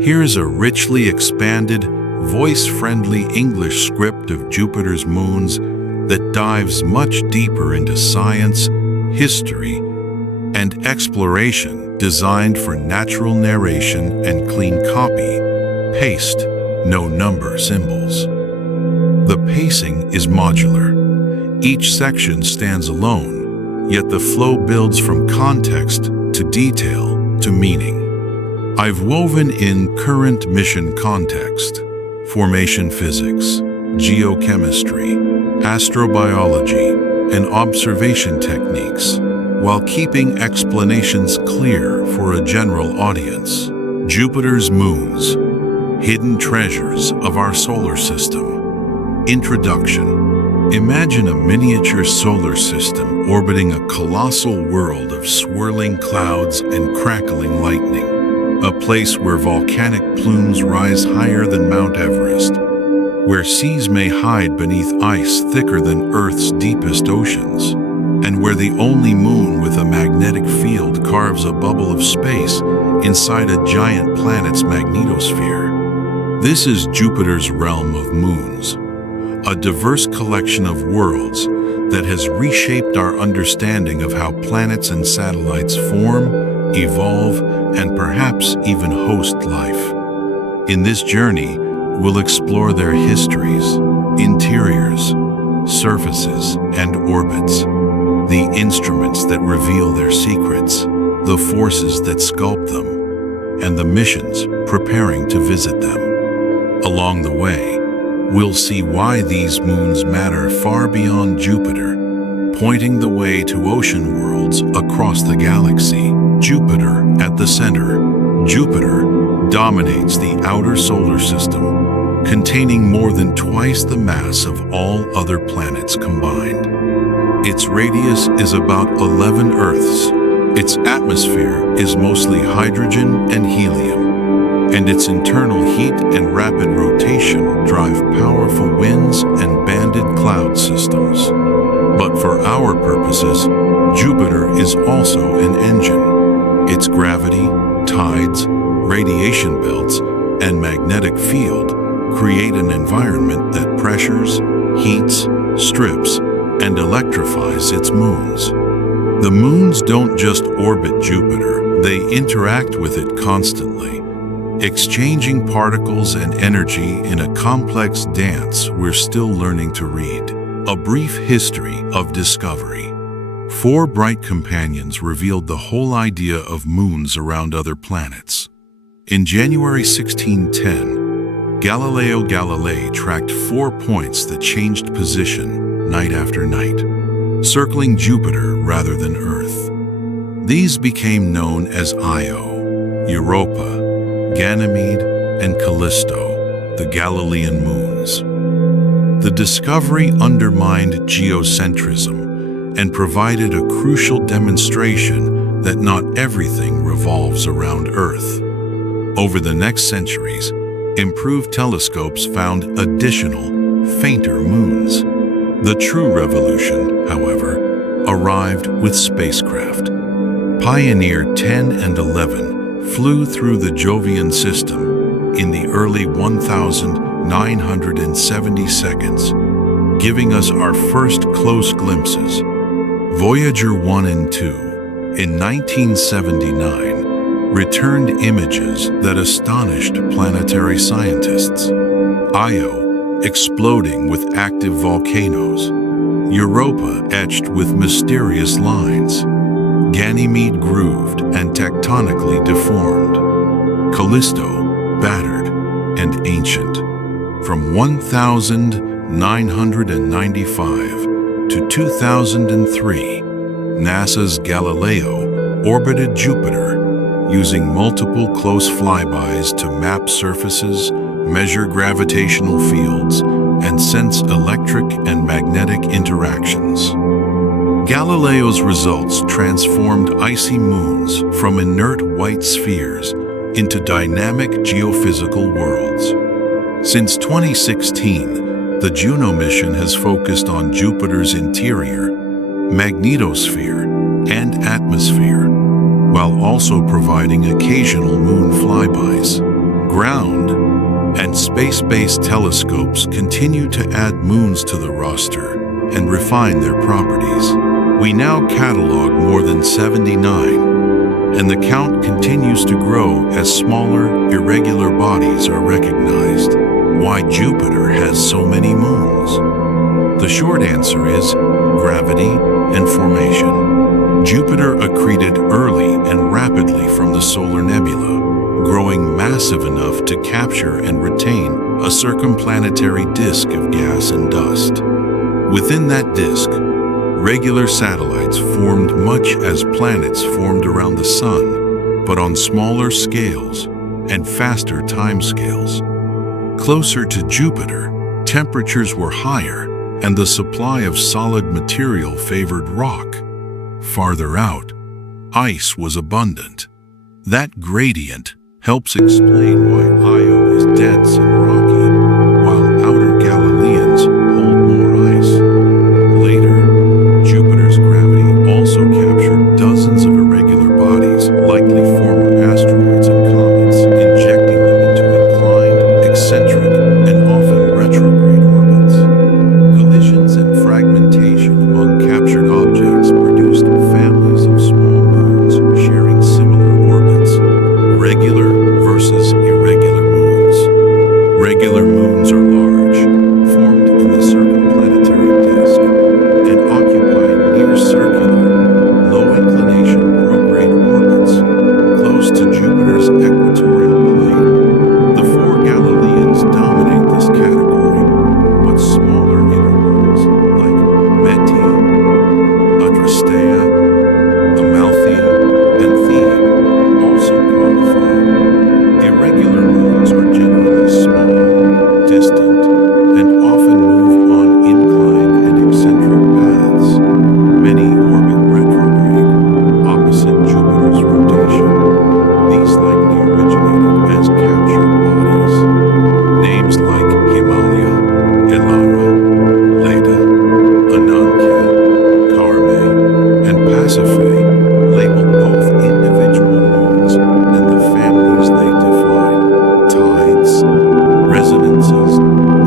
Here's a richly expanded, voice-friendly English script of Jupiter's moons that dives much deeper into science, history, and exploration, designed for natural narration and clean copy, paste, no number symbols. The pacing is modular. Each section stands alone, yet the flow builds from context to detail to meaning. I've woven in current mission context, formation physics, geochemistry, astrobiology, and observation techniques, while keeping explanations clear for a general audience. Jupiter's moons, hidden treasures of our solar system. Introduction. Imagine a miniature solar system orbiting a colossal world of swirling clouds and crackling lightning. A place where volcanic plumes rise higher than Mount Everest, where seas may hide beneath ice thicker than Earth's deepest oceans, and where the only moon with a magnetic field carves a bubble of space inside a giant planet's magnetosphere. This is Jupiter's realm of moons, a diverse collection of worlds that has reshaped our understanding of how planets and satellites form, evolve, and perhaps even host life. In this journey, we'll explore their histories, interiors, surfaces, and orbits, the instruments that reveal their secrets, the forces that sculpt them, and the missions preparing to visit them. Along the way, we'll see why these moons matter far beyond Jupiter, pointing the way to ocean worlds across the galaxy. Jupiter at the center. Jupiter dominates the outer solar system, containing more than twice the mass of all other planets combined. Its radius is about 11 Earths. Its atmosphere is mostly hydrogen and helium, and its internal heat and rapid rotation drive powerful winds and banded cloud systems. But for our purposes, Jupiter is also an engine. Its gravity, tides, radiation belts, and magnetic field create an environment that pressures, heats, strips, and electrifies its moons. The moons don't just orbit Jupiter, they interact with it constantly, exchanging particles and energy in a complex dance we're still learning to read. A brief history of discovery. 4 bright companions revealed the whole idea of moons around other planets. In January 1610, Galileo Galilei tracked 4 points that changed position night after night, circling Jupiter rather than Earth. These became known as Io, Europa, Ganymede, and Callisto, the Galilean moons. The discovery undermined geocentrism and provided a crucial demonstration that not everything revolves around Earth. Over the next centuries, improved telescopes found additional, fainter moons. The true revolution, however, arrived with spacecraft. Pioneer 10 and 11 flew through the Jovian system in the early 1970 seconds, giving us our first close glimpses. Voyager 1 and 2, in 1979, returned images that astonished planetary scientists. Io exploding with active volcanoes, Europa etched with mysterious lines, Ganymede grooved and tectonically deformed, Callisto battered and ancient. From 1995 to 2003, NASA's Galileo orbited Jupiter, using multiple close flybys to map surfaces, measure gravitational fields, and sense electric and magnetic interactions. Galileo's results transformed icy moons from inert white spheres into dynamic geophysical worlds. Since 2016, the Juno mission has focused on Jupiter's interior, magnetosphere, and atmosphere, while also providing occasional moon flybys. ground, and space-based telescopes continue to add moons to the roster and refine their properties. We now catalog more than 79, and the count continues to grow as smaller, irregular bodies are recognized. Why Jupiter has so many moons? The short answer is gravity and formation. Jupiter accreted early and rapidly from the solar nebula, growing massive enough to capture and retain a circumplanetary disk of gas and dust. Within that disk, regular satellites formed much as planets formed around the Sun, but on smaller scales and faster timescales. Closer to Jupiter, temperatures were higher and the supply of solid material favored rock. Farther out, ice was abundant. That gradient helps explain why Io is dense and rocky, while outer Galileans hold more ice. Later, Jupiter's gravity also captured dozens of irregular bodies, likely former asteroids and comets, injecting them into inclined, eccentric, and often retrograde orbits. Collisions and fragmentation among captured objects produced families of small moons sharing similar orbits. Regular versus irregular moons. Regular moons are large, formed in the circumplanetary disk, and occupy near-circular, low-inclination prograde orbits, close to Jupiter's equatorial plane. The four Galileans dominate this category, but smaller inner moons like Meti, Adrastea, Amalthea, and Thebe also qualify. Irregular moons are generally small, distant, and often move on inclined and eccentric paths. Many orbit retrograde, opposite Jupiter's rotation. These likely originated as captured bodies. Names like Himalaya, Elara, Leda, Ananke, Carme, and Pasiphae label both individual moons and the families they define: tides, resonances,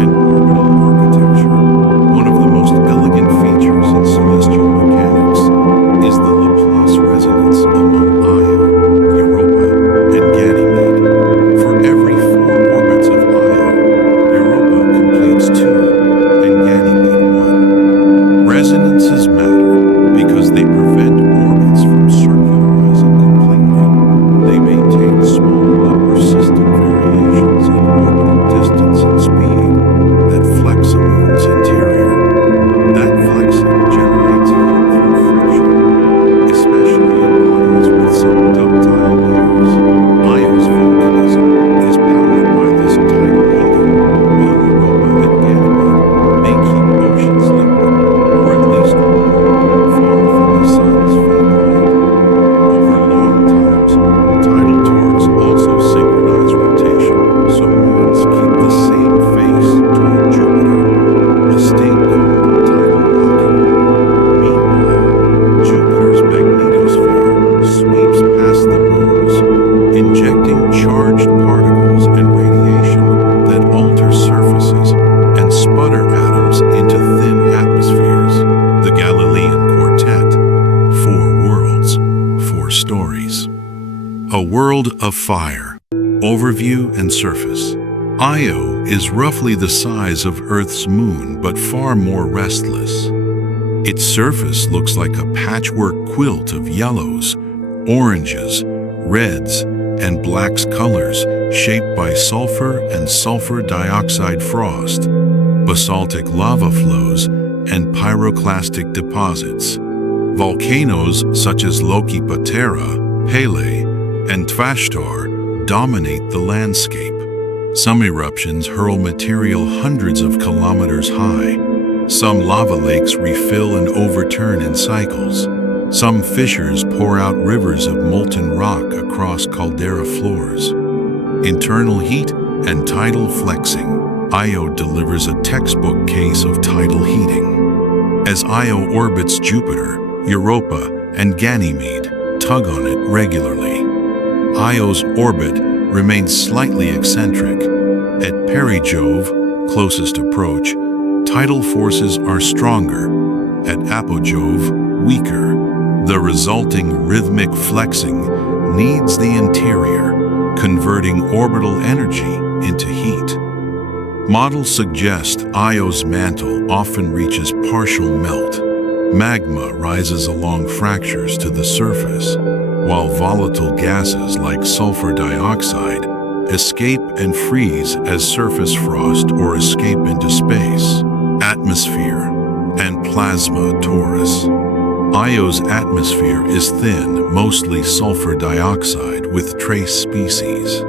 and orbital architecture. One of the most elegant features in celestial mechanics is the Laplace resonance among Io, Europa, and Ganymede. For every 4 orbits of Io, Europa completes 2, and Ganymede 1. Resonances matter because they prevent orbits from circularizing completely. They maintain small but persistent variations in orbital distance and speed that flex a moon's interior. That flexing generates heat through friction, especially in bodies with some ductile layers. Io's volcanism is powered by this tidal heating, while Europa and Ganymede may keep oceans liquid, or at least warm, far from the sun's faint light. Over long times, tidal torques also synchronize rotation, so moons keep the same face toward Jupiter, a state called tidal locking. Meanwhile, Jupiter's magnetosphere sweeps past the moons, injecting charged particles and radiation that alter surfaces and sputter atoms into thin atmospheres. The Galilean Quartet: 4 worlds, 4 stories. A world of fire. Overview and surface. Io is roughly the size of Earth's moon, but far more restless. Its surface looks like a patchwork quilt of yellows, oranges, reds, and blacks colors shaped by sulfur and sulfur dioxide frost, basaltic lava flows, and pyroclastic deposits. Volcanoes such as Loki Patera, Pele, and Tvashtar dominate the landscape. Some eruptions hurl material hundreds of kilometers high. Some lava lakes refill and overturn in cycles. Some fissures pour out rivers of molten rock across caldera floors. Internal heat and tidal flexing. Io delivers a textbook case of tidal heating. As Io orbits Jupiter, Europa, and Ganymede tug on it regularly. Io's orbit remains slightly eccentric. At perigove, closest approach, tidal forces are stronger. At apogee, weaker. The resulting rhythmic flexing kneads the interior, converting orbital energy into heat. Models suggest Io's mantle often reaches partial melt. Magma rises along fractures to the surface, while volatile gases like sulfur dioxide escape and freeze as surface frost or escape into space. Atmosphere and plasma torus. Io's atmosphere is thin, mostly sulfur dioxide with trace species.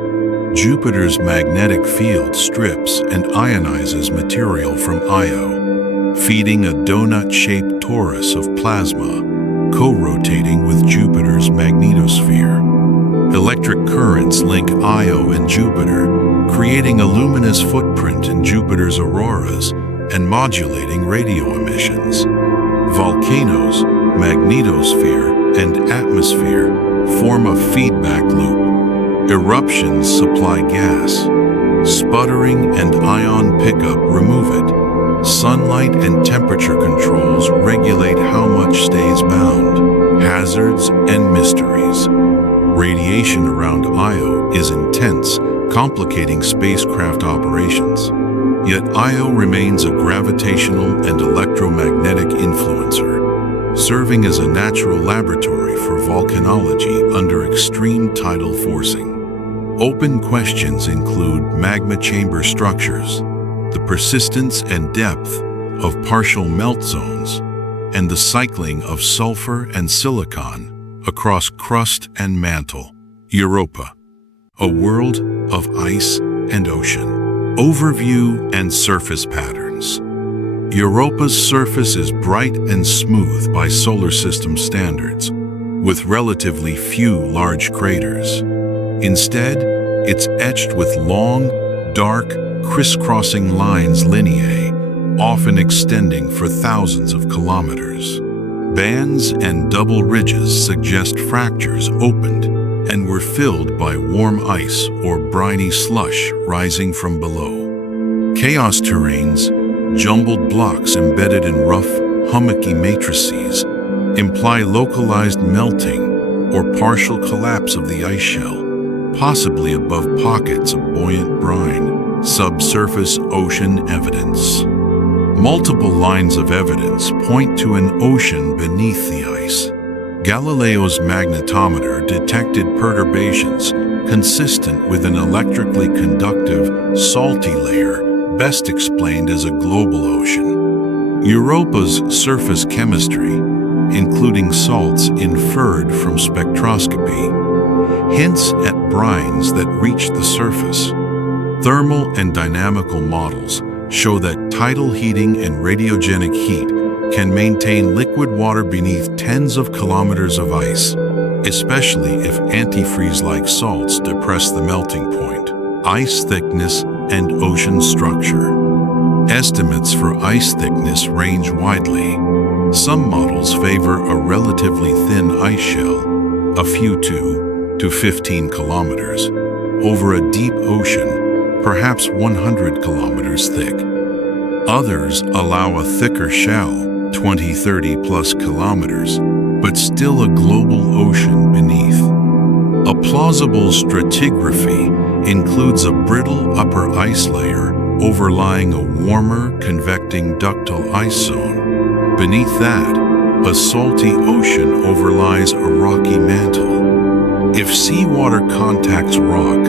Jupiter's magnetic field strips and ionizes material from Io, feeding a donut-shaped torus of plasma, co-rotating with Jupiter's magnetosphere. Electric currents link Io and Jupiter, creating a luminous footprint in Jupiter's auroras and modulating radio emissions. Volcanoes, magnetosphere, and atmosphere form a feedback loop. Eruptions supply gas. Sputtering and ion pickup remove it. Sunlight and temperature controls regulate how much stays bound. Hazards and mysteries. Radiation around Io is intense, complicating spacecraft operations. Yet Io remains a gravitational and electromagnetic influencer, serving as a natural laboratory for volcanology under extreme tidal forcing. Open questions include magma chamber structures, the persistence and depth of partial melt zones, and the cycling of sulfur and silicon across crust and mantle. Europa, a world of ice and ocean. Overview and surface patterns. Europa's surface is bright and smooth by solar system standards, with relatively few large craters. Instead, it's etched with long, dark, crisscrossing lines lineae, often extending for thousands of kilometers. Bands and double ridges suggest fractures opened and were filled by warm ice or briny slush rising from below. Chaos terrains, jumbled blocks embedded in rough, hummocky matrices, imply localized melting or partial collapse of the ice shell, possibly above pockets of buoyant brine. Subsurface ocean evidence. Multiple lines of evidence point to an ocean beneath the ice. Galileo's magnetometer detected perturbations consistent with an electrically conductive, salty layer, best explained as a global ocean. Europa's surface chemistry, including salts inferred from spectroscopy, hints at brines that reach the surface. Thermal and dynamical models show that tidal heating and radiogenic heat can maintain liquid water beneath tens of kilometers of ice, especially if antifreeze-like salts depress the melting point. Ice thickness and ocean structure. Estimates for ice thickness range widely. Some models favor a relatively thin ice shell, a few 2 to 15 kilometers, over a deep ocean, perhaps 100 kilometers thick. Others allow a thicker shell, 20-30 plus kilometers, but still a global ocean beneath. A plausible stratigraphy includes a brittle upper ice layer overlying a warmer, convecting ductile ice zone. Beneath that, a salty ocean overlies a rocky mantle. If seawater contacts rock,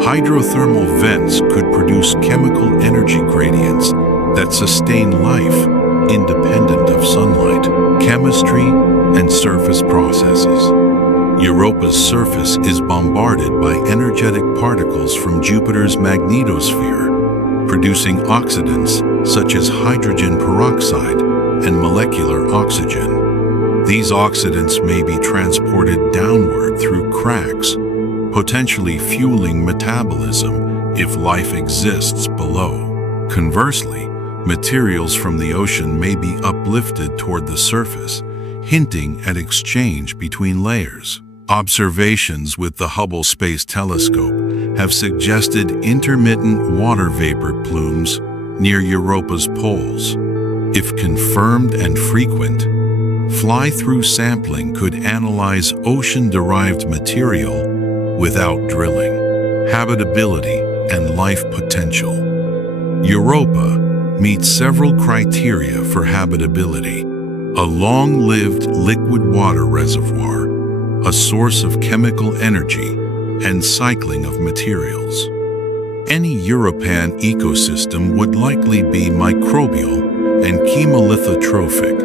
hydrothermal vents could produce chemical energy gradients that sustain life independent of sunlight, chemistry, and surface processes. Europa's surface is bombarded by energetic particles from Jupiter's magnetosphere, producing oxidants such as hydrogen peroxide and molecular oxygen. These oxidants may be transported downward through cracks, potentially fueling metabolism if life exists below. Conversely, materials from the ocean may be uplifted toward the surface, hinting at exchange between layers. Observations with the Hubble Space Telescope have suggested intermittent water vapor plumes near Europa's poles. If confirmed and frequent, fly-through sampling could analyze ocean-derived material without drilling, habitability, and life potential. Europa meets several criteria for habitability: a long-lived liquid water reservoir, a source of chemical energy, and cycling of materials. Any European ecosystem would likely be microbial and chemolithotrophic,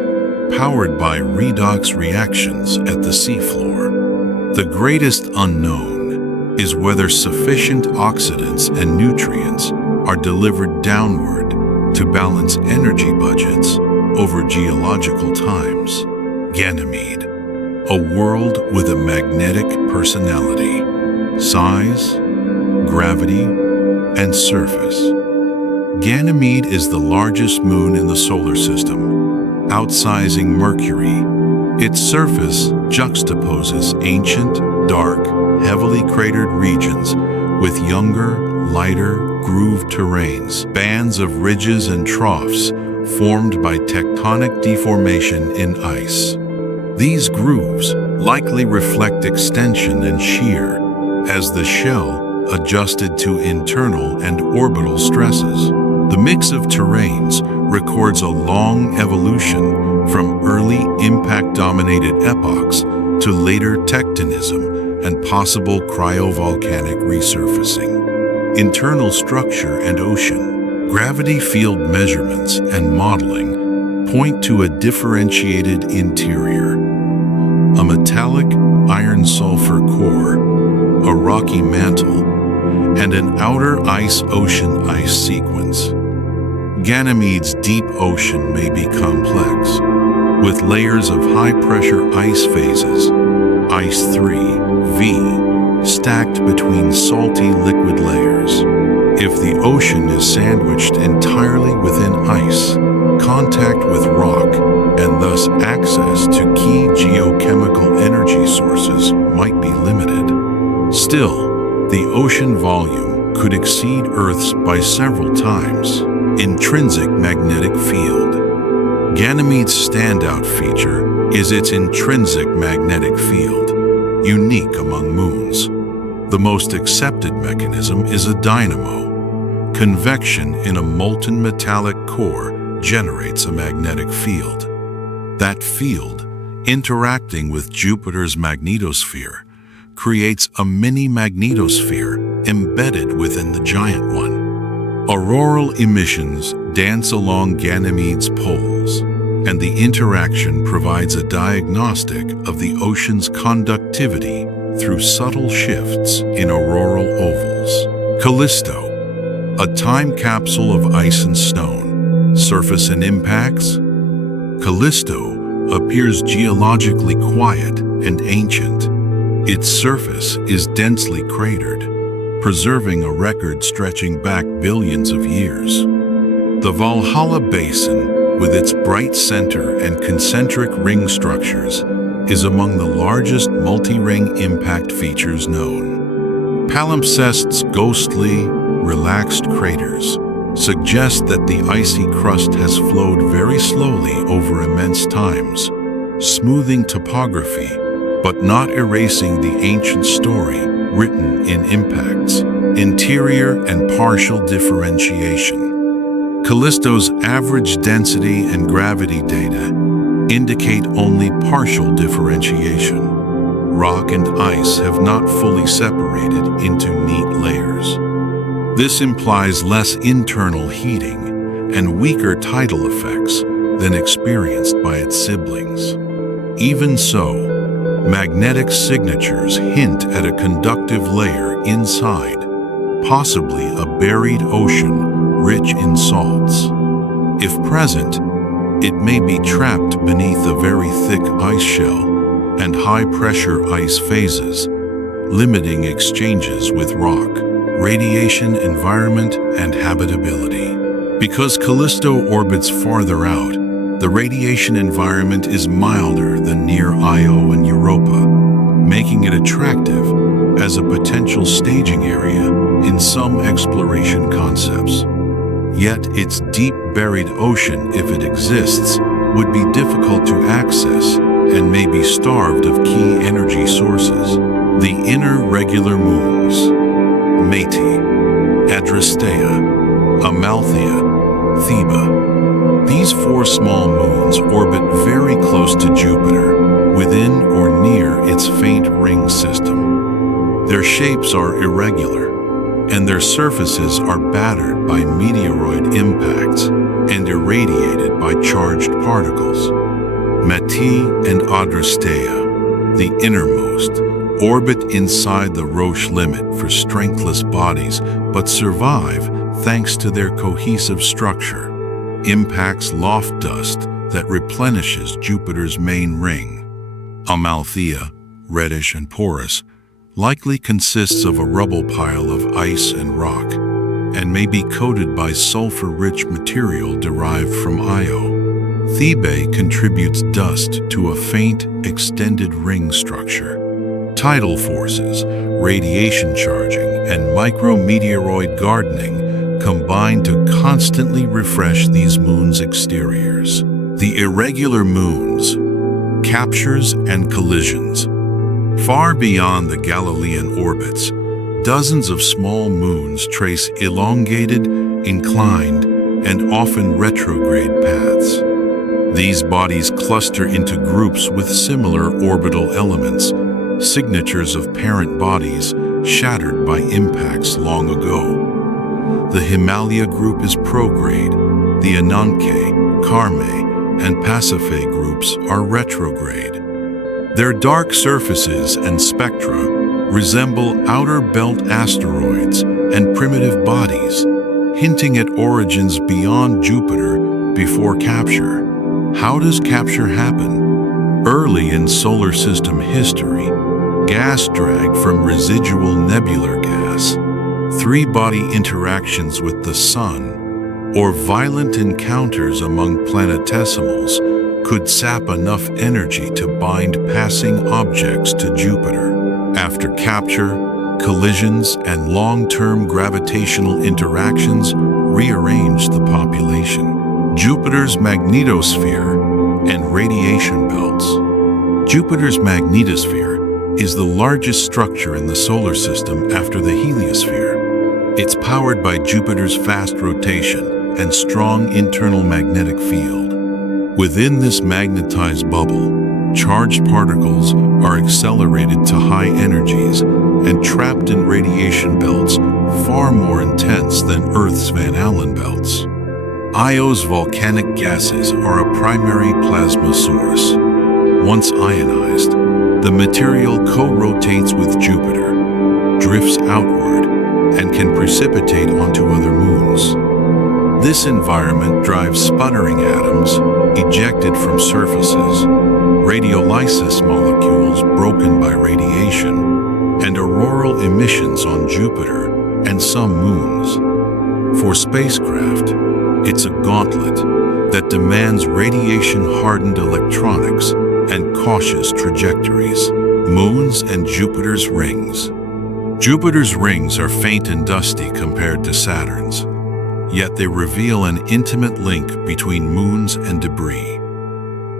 powered by redox reactions at the seafloor. The greatest unknown is whether sufficient oxidants and nutrients are delivered downward to balance energy budgets over geological times. Ganymede, a world with a magnetic personality, size, gravity, and surface. Ganymede is the largest moon in the solar system, outsizing Mercury. Its surface juxtaposes ancient, dark, heavily cratered regions with younger, lighter, grooved terrains, bands of ridges and troughs formed by tectonic deformation in ice. These grooves likely reflect extension and shear as the shell adjusted to internal and orbital stresses. The mix of terrains records a long evolution from early impact-dominated epochs to later tectonism and possible cryovolcanic resurfacing. Internal structure and ocean, gravity field measurements and modeling point to a differentiated interior. A metallic iron-sulfur core, a rocky mantle, and an outer ice-ocean ice sequence. Ganymede's deep ocean may be complex, with layers of high-pressure ice phases, Ice 3, V, stacked between salty liquid layers. If the ocean is sandwiched entirely within ice, contact with rock, and thus access to key geochemical energy sources might be limited. Still, the ocean volume could exceed Earth's by several times. Intrinsic magnetic field. Ganymede's standout feature is its intrinsic magnetic field, unique among moons. The most accepted mechanism is a dynamo. Convection in a molten metallic core generates a magnetic field. That field, interacting with Jupiter's magnetosphere, creates a mini magnetosphere embedded within the giant one. Auroral emissions dance along Ganymede's poles, and the interaction provides a diagnostic of the ocean's conductivity through subtle shifts in auroral ovals. Callisto, a time capsule of ice and stone. Surface and impacts. Callisto appears geologically quiet and ancient. Its surface is densely cratered, preserving a record stretching back billions of years. The Valhalla Basin, with its bright center and concentric ring structures, is among the largest multi-ring impact features known. Palimpsest's ghostly, relaxed craters suggest that the icy crust has flowed very slowly over immense times, smoothing topography, but not erasing the ancient story written in impacts. Interior and partial differentiation. Callisto's average density and gravity data indicate only partial differentiation. Rock and ice have not fully separated into neat layers. This implies less internal heating and weaker tidal effects than experienced by its siblings. Even so, magnetic signatures hint at a conductive layer inside, possibly a buried ocean rich in salts. If present, it may be trapped beneath a very thick ice shell and high-pressure ice phases, limiting exchanges with rock, radiation environment, and habitability. Because Callisto orbits farther out, the radiation environment is milder than near Io and Europa. making it attractive as a potential staging area in some exploration concepts. Yet its deep buried ocean, if it exists, would be difficult to access and may be starved of key energy sources. The inner regular moons, Métis, Adrastea, Amalthea, Theba. These 4 small moons orbit very close to Jupiter, within or near its faint ring system. Their shapes are irregular, and their surfaces are battered by meteoroid impacts and irradiated by charged particles. Métis and Adrastea, the innermost, orbit inside the Roche limit for strengthless bodies but survive thanks to their cohesive structure. Impacts loft dust that replenishes Jupiter's main ring. Amalthea, reddish and porous, likely consists of a rubble pile of ice and rock, and may be coated by sulfur-rich material derived from Io. Thebae contributes dust to a faint, extended ring structure. Tidal forces, radiation charging, and micrometeoroid gardening combine to constantly refresh these moons' exteriors. The irregular moons, captures and collisions. Far beyond the Galilean orbits, dozens of small moons trace elongated, inclined, and often retrograde paths. These bodies cluster into groups with similar orbital elements, signatures of parent bodies shattered by impacts long ago. The Himalaya group is prograde, the Ananke, Karme, and Pasiphae groups are retrograde. Their dark surfaces and spectra resemble outer belt asteroids and primitive bodies, hinting at origins beyond Jupiter before capture. How does capture happen? Early in solar system history, gas drag from residual nebular gas, 3-body interactions with the Sun, or violent encounters among planetesimals could sap enough energy to bind passing objects to Jupiter. After capture, collisions and long-term gravitational interactions rearrange the population. Jupiter's magnetosphere and radiation belts. Jupiter's magnetosphere is the largest structure in the solar system after the heliosphere. It's powered by Jupiter's fast rotation and strong internal magnetic field. Within this magnetized bubble, charged particles are accelerated to high energies and trapped in radiation belts far more intense than Earth's Van Allen belts. Io's volcanic gases are a primary plasma source. Once ionized, the material co-rotates with Jupiter, drifts outward, and can precipitate onto other moons. This environment drives sputtering atoms ejected from surfaces, radiolysis molecules broken by radiation, and auroral emissions on Jupiter and some moons. For spacecraft, it's a gauntlet that demands radiation-hardened electronics and cautious trajectories. Moons and Jupiter's rings. Jupiter's rings are faint and dusty compared to Saturn's, yet they reveal an intimate link between moons and debris.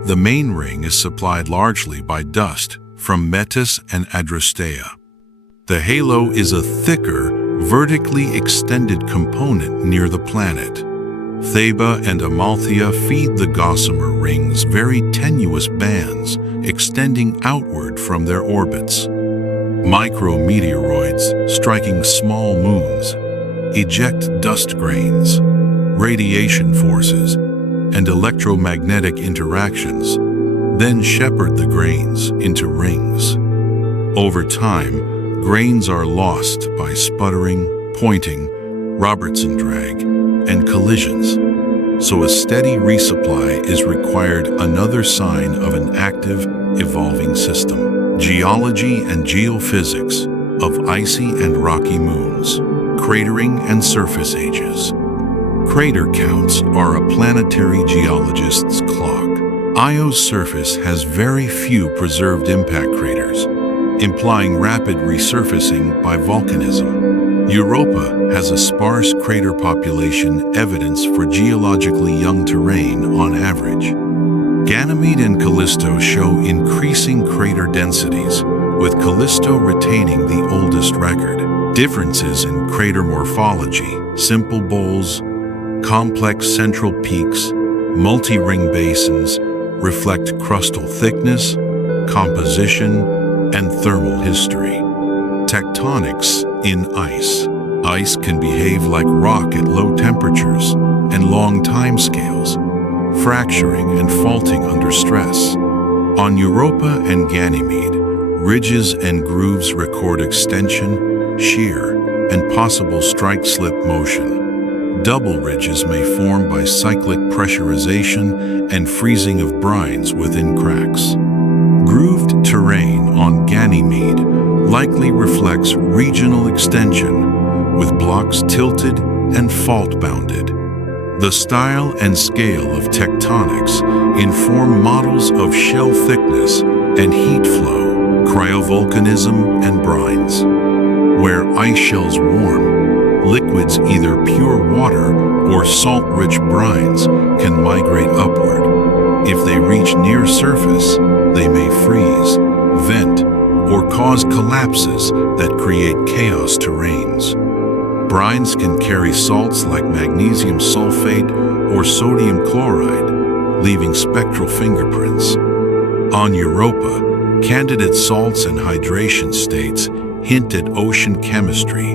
The main ring is supplied largely by dust from Metis and Adrastea. The halo is a thicker, vertically extended component near the planet. Theba and Amalthea feed the gossamer rings very tenuous bands extending outward from their orbits. Micrometeoroids striking small moons eject dust grains, radiation forces, and electromagnetic interactions, then shepherd the grains into rings. Over time, grains are lost by sputtering, pointing, Robertson drag, and collisions, so a steady resupply is required, another sign of an active, evolving system. Geology and geophysics of icy and rocky moons. Cratering and surface ages. Crater counts are a planetary geologist's clock. Io's surface has very few preserved impact craters, implying rapid resurfacing by volcanism. Europa has a sparse crater population, evidence for geologically young terrain on average. Ganymede and Callisto show increasing crater densities, with Callisto retaining the oldest record. Differences in crater morphology, simple bowls, complex central peaks, multi-ring basins reflect crustal thickness, composition, and thermal history. Tectonics in ice. Ice can behave like rock at low temperatures and long timescales, fracturing and faulting under stress. On Europa and Ganymede, ridges and grooves record extension, shear, and possible strike-slip motion. Double ridges may form by cyclic pressurization and freezing of brines within cracks. Grooved terrain on Ganymede likely reflects regional extension, with blocks tilted and fault-bounded. The style and scale of tectonics inform models of shell thickness and heat flow, cryovolcanism, and brines. Where ice shells warm, liquids, either pure water or salt-rich brines, can migrate upward. If they reach near surface, they may freeze, vent, or cause collapses that create chaos terrains. Brines can carry salts like magnesium sulfate or sodium chloride, leaving spectral fingerprints. On Europa, candidate salts and hydration states hint at ocean chemistry.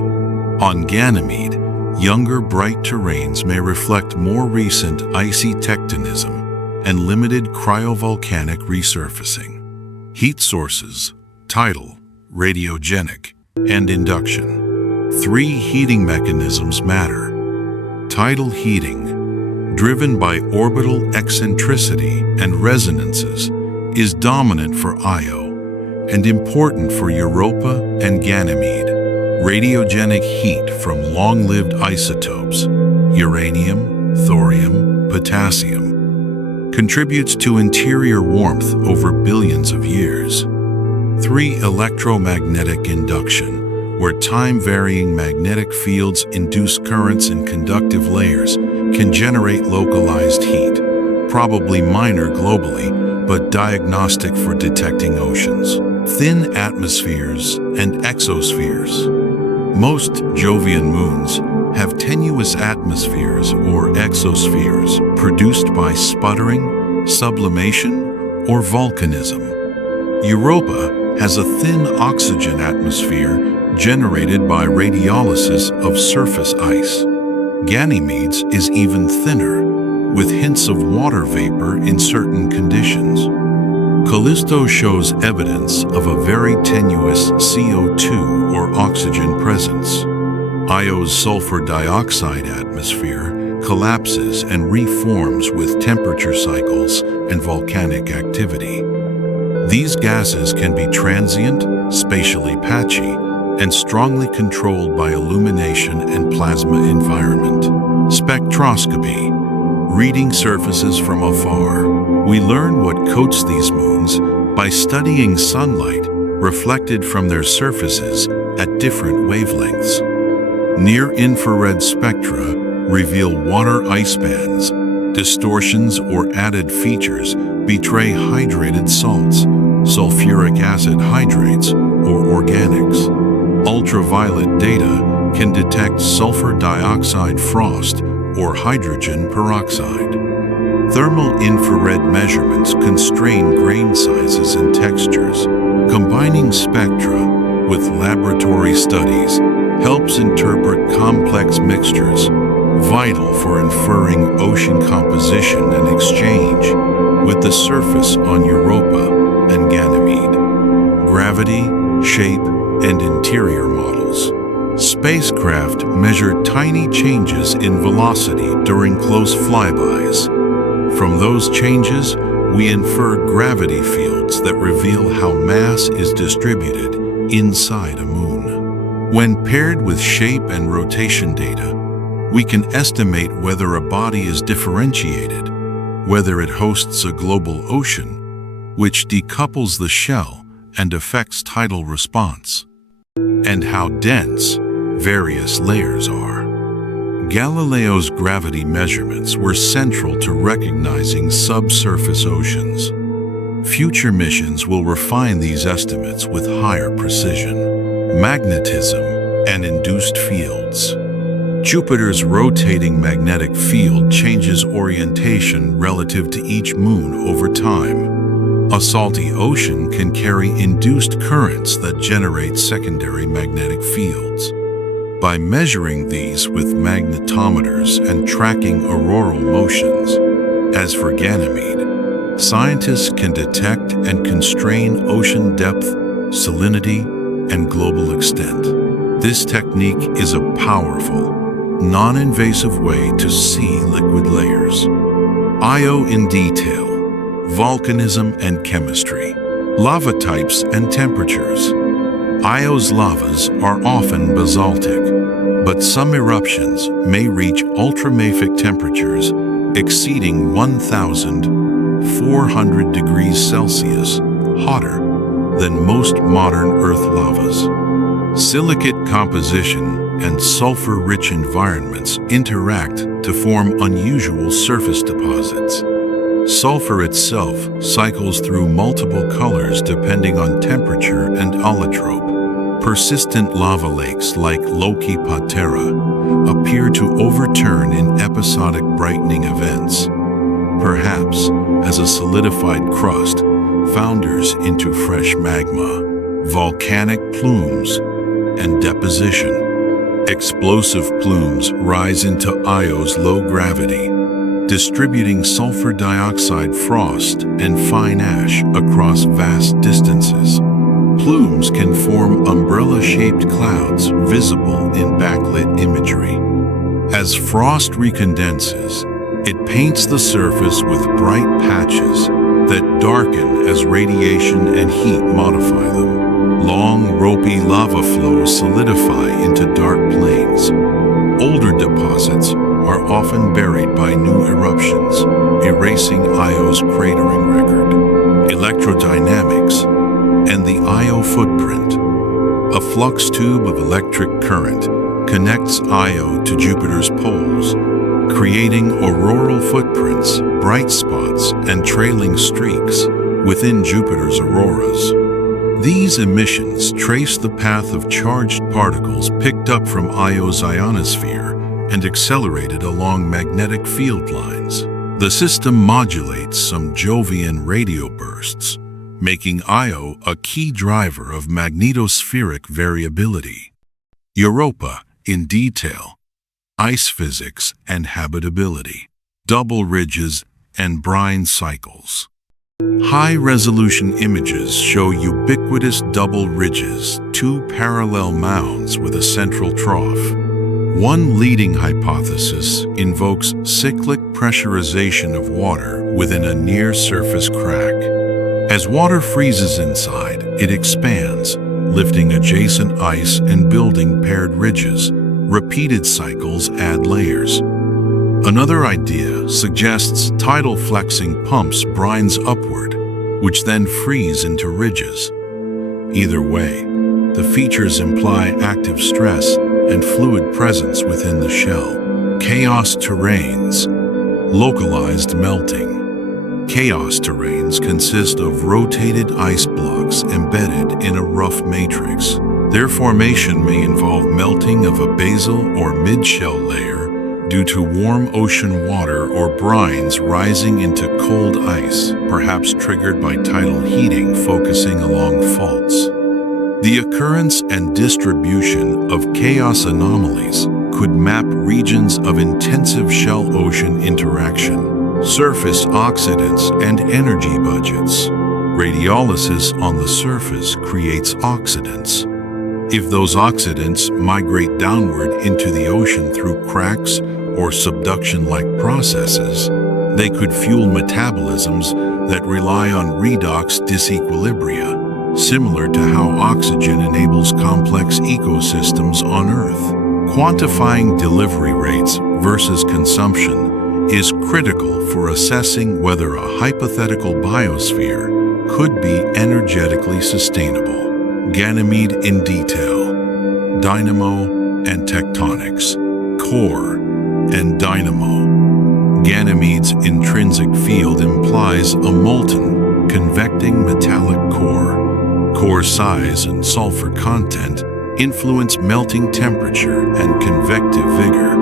On Ganymede, younger bright terrains may reflect more recent icy tectonism and limited cryovolcanic resurfacing. Heat sources: tidal, radiogenic, and induction. 3 heating mechanisms matter. Tidal heating, driven by orbital eccentricity and resonances, is dominant for Io and important for Europa and Ganymede. Radiogenic heat from long-lived isotopes, uranium, thorium, potassium, contributes to interior warmth over billions of years. 3. Electromagnetic induction, where time-varying magnetic fields induce currents in conductive layers, can generate localized heat, probably minor globally, but diagnostic for detecting oceans. Thin atmospheres and exospheres. Most Jovian moons have tenuous atmospheres or exospheres produced by sputtering, sublimation, or volcanism. Europa has a thin oxygen atmosphere generated by radiolysis of surface ice. Ganymede's is even thinner, with hints of water vapor in certain conditions. Callisto shows evidence of a very tenuous CO2 or oxygen presence. Io's sulfur dioxide atmosphere collapses and reforms with temperature cycles and volcanic activity. These gases can be transient, spatially patchy, and strongly controlled by illumination and plasma environment. Spectroscopy, reading surfaces from afar. We learn what coats these moons by studying sunlight reflected from their surfaces at different wavelengths. Near-infrared spectra reveal water ice bands. Distortions or added features betray hydrated salts, sulfuric acid hydrates, or organics. Ultraviolet data can detect sulfur dioxide frost or hydrogen peroxide. Thermal infrared measurements constrain grain sizes and textures. Combining spectra with laboratory studies helps interpret complex mixtures, vital for inferring ocean composition and exchange with the surface on Europa and Ganymede. Gravity, shape, and interior models. Spacecraft measure tiny changes in velocity during close flybys. From those changes, we infer gravity fields that reveal how mass is distributed inside a moon. When paired with shape and rotation data, we can estimate whether a body is differentiated, whether it hosts a global ocean, which decouples the shell and affects tidal response, and how dense various layers are. Galileo's gravity measurements were central to recognizing subsurface oceans. Future missions will refine these estimates with higher precision. Magnetism and induced fields. Jupiter's rotating magnetic field changes orientation relative to each moon over time. A salty ocean can carry induced currents that generate secondary magnetic fields. By measuring these with magnetometers and tracking auroral motions, as for Ganymede, scientists can detect and constrain ocean depth, salinity, and global extent. This technique is a powerful, non-invasive way to see liquid layers. Io in detail, volcanism and chemistry, lava types and temperatures. Io's lavas are often basaltic, but some eruptions may reach ultramafic temperatures exceeding 1,400 degrees Celsius, hotter than most modern Earth lavas. Silicate composition and sulfur-rich environments interact to form unusual surface deposits. Sulfur itself cycles through multiple colors depending on temperature and allotrope. Persistent lava lakes like Loki Patera appear to overturn in episodic brightening events, perhaps as a solidified crust founders into fresh magma. Volcanic plumes and deposition. Explosive plumes rise into Io's low gravity, distributing sulfur dioxide frost and fine ash across vast distances. Plumes can form umbrella-shaped clouds visible in backlit imagery. As frost recondenses, it paints the surface with bright patches that darken as radiation and heat modify them. Long, ropey lava flows solidify into dark plains. Older deposits are often buried by new eruptions, erasing Io's cratering record. Electrodynamics and the Io footprint. A flux tube of electric current connects Io to Jupiter's poles, creating auroral footprints, bright spots, and trailing streaks within Jupiter's auroras. These emissions trace the path of charged particles picked up from Io's ionosphere and accelerated along magnetic field lines. The system modulates some Jovian radio bursts, making Io a key driver of magnetospheric variability. Europa in detail. Ice physics and habitability. Double ridges and brine cycles. High-resolution images show ubiquitous double ridges, two parallel mounds with a central trough. One leading hypothesis invokes cyclic pressurization of water within a near-surface crack. As water freezes inside, it expands, lifting adjacent ice and building paired ridges. Repeated cycles add layers. Another idea suggests tidal flexing pumps brines upward, which then freeze into ridges. Either way, the features imply active stress and fluid presence within the shell. Chaos terrains. Localized melting. Chaos terrains consist of rotated ice blocks embedded in a rough matrix. Their formation may involve melting of a basal or mid-shell layer due to warm ocean water or brines rising into cold ice, perhaps triggered by tidal heating focusing along faults. The occurrence and distribution of chaos anomalies could map regions of intensive shell-ocean interaction, surface oxidants, and energy budgets. Radiolysis on the surface creates oxidants. If those oxidants migrate downward into the ocean through cracks or subduction-like processes, they could fuel metabolisms that rely on redox disequilibria, similar to how oxygen enables complex ecosystems on Earth. Quantifying delivery rates versus consumption is critical for assessing whether a hypothetical biosphere could be energetically sustainable. Ganymede in detail. Dynamo and tectonics. Core and dynamo. Ganymede's intrinsic field implies a molten, convecting metallic core. Core size and sulfur content influence melting temperature and convective vigor.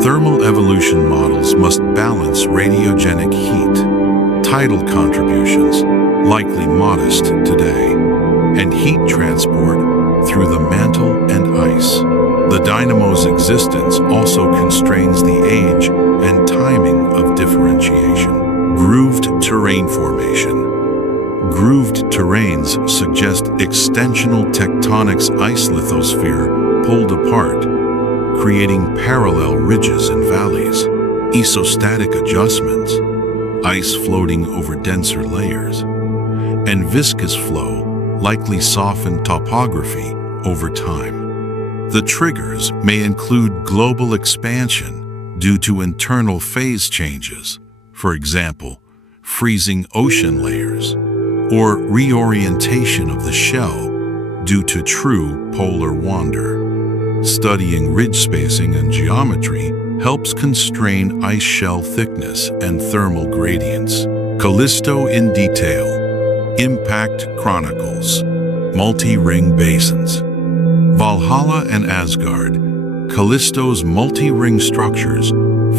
Thermal evolution models must balance radiogenic heat, tidal contributions, likely modest today, and heat transport through the mantle and ice. The dynamo's existence also constrains the age and timing of differentiation. Grooved terrain formation. Grooved terrains suggest extensional tectonics ice lithosphere pulled apart, creating parallel ridges and valleys. Isostatic adjustments, ice floating over denser layers, and viscous flow likely soften topography over time. The triggers may include global expansion due to internal phase changes, for example, freezing ocean layers, or reorientation of the shell due to true polar wander. Studying ridge spacing and geometry helps constrain ice shell thickness and thermal gradients. Callisto in detail. Impact chronicles. Multi-ring basins. Valhalla and Asgard. Callisto's multi-ring structures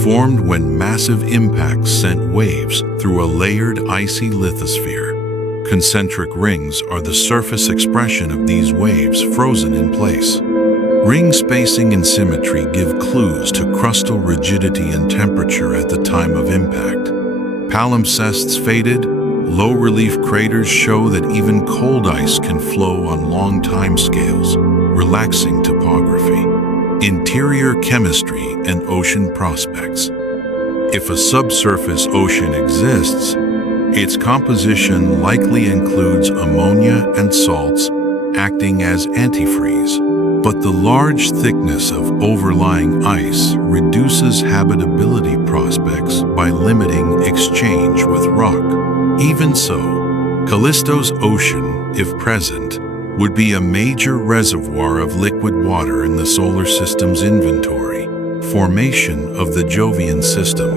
formed when massive impacts sent waves through a layered icy lithosphere. Concentric rings are the surface expression of these waves frozen in place. Ring spacing and symmetry give clues to crustal rigidity and temperature at the time of impact. Palimpsests faded, low-relief craters show that even cold ice can flow on long timescales, relaxing topography. Interior chemistry and ocean prospects. If a subsurface ocean exists, its composition likely includes ammonia and salts acting as antifreeze. But the large thickness of overlying ice reduces habitability prospects by limiting exchange with rock. Even so, Callisto's ocean, if present, would be a major reservoir of liquid water in the solar system's inventory. Formation of the Jovian system.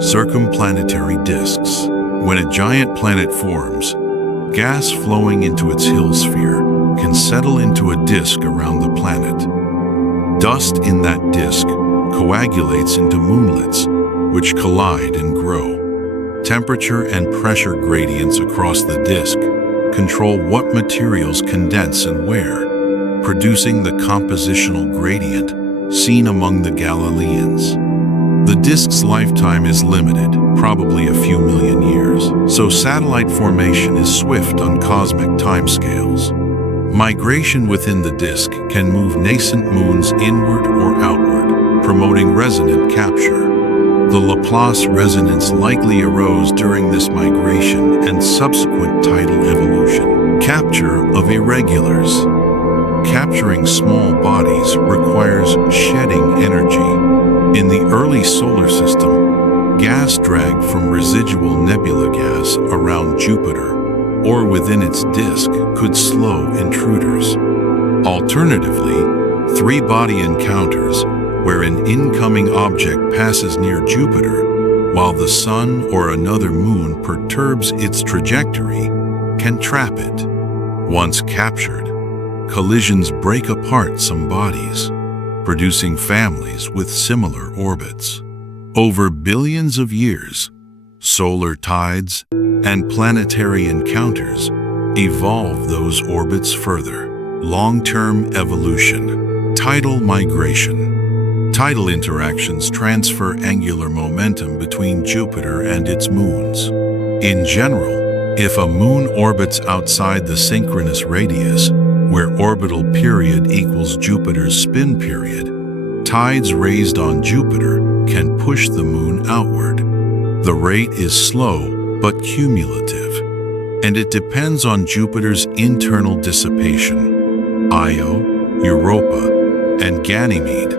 Circumplanetary disks. When a giant planet forms, gas flowing into its hill sphere can settle into a disk around the planet. Dust in that disk coagulates into moonlets, which collide and grow. Temperature and pressure gradients across the disk control what materials condense and where, producing the compositional gradient seen among the Galileans. The disk's lifetime is limited, probably a few million years, so satellite formation is swift on cosmic timescales. Migration within the disk can move nascent moons inward or outward, promoting resonant capture. The Laplace resonance likely arose during this migration and subsequent tidal evolution. Capture of irregulars. Capturing small bodies requires shedding energy. In the early solar system, gas drag from residual nebula gas around Jupiter or within its disk could slow intruders. Alternatively, three-body encounters where an incoming object passes near Jupiter while the Sun or another moon perturbs its trajectory can trap it. Once captured, collisions break apart some bodies, producing families with similar orbits. Over billions of years, solar tides and planetary encounters evolve those orbits further. Long-term evolution. Tidal migration. Tidal interactions transfer angular momentum between Jupiter and its moons. In general, if a moon orbits outside the synchronous radius, where orbital period equals Jupiter's spin period, tides raised on Jupiter can push the moon outward. The rate is slow but cumulative, and it depends on Jupiter's internal dissipation. Io, Europa, and Ganymede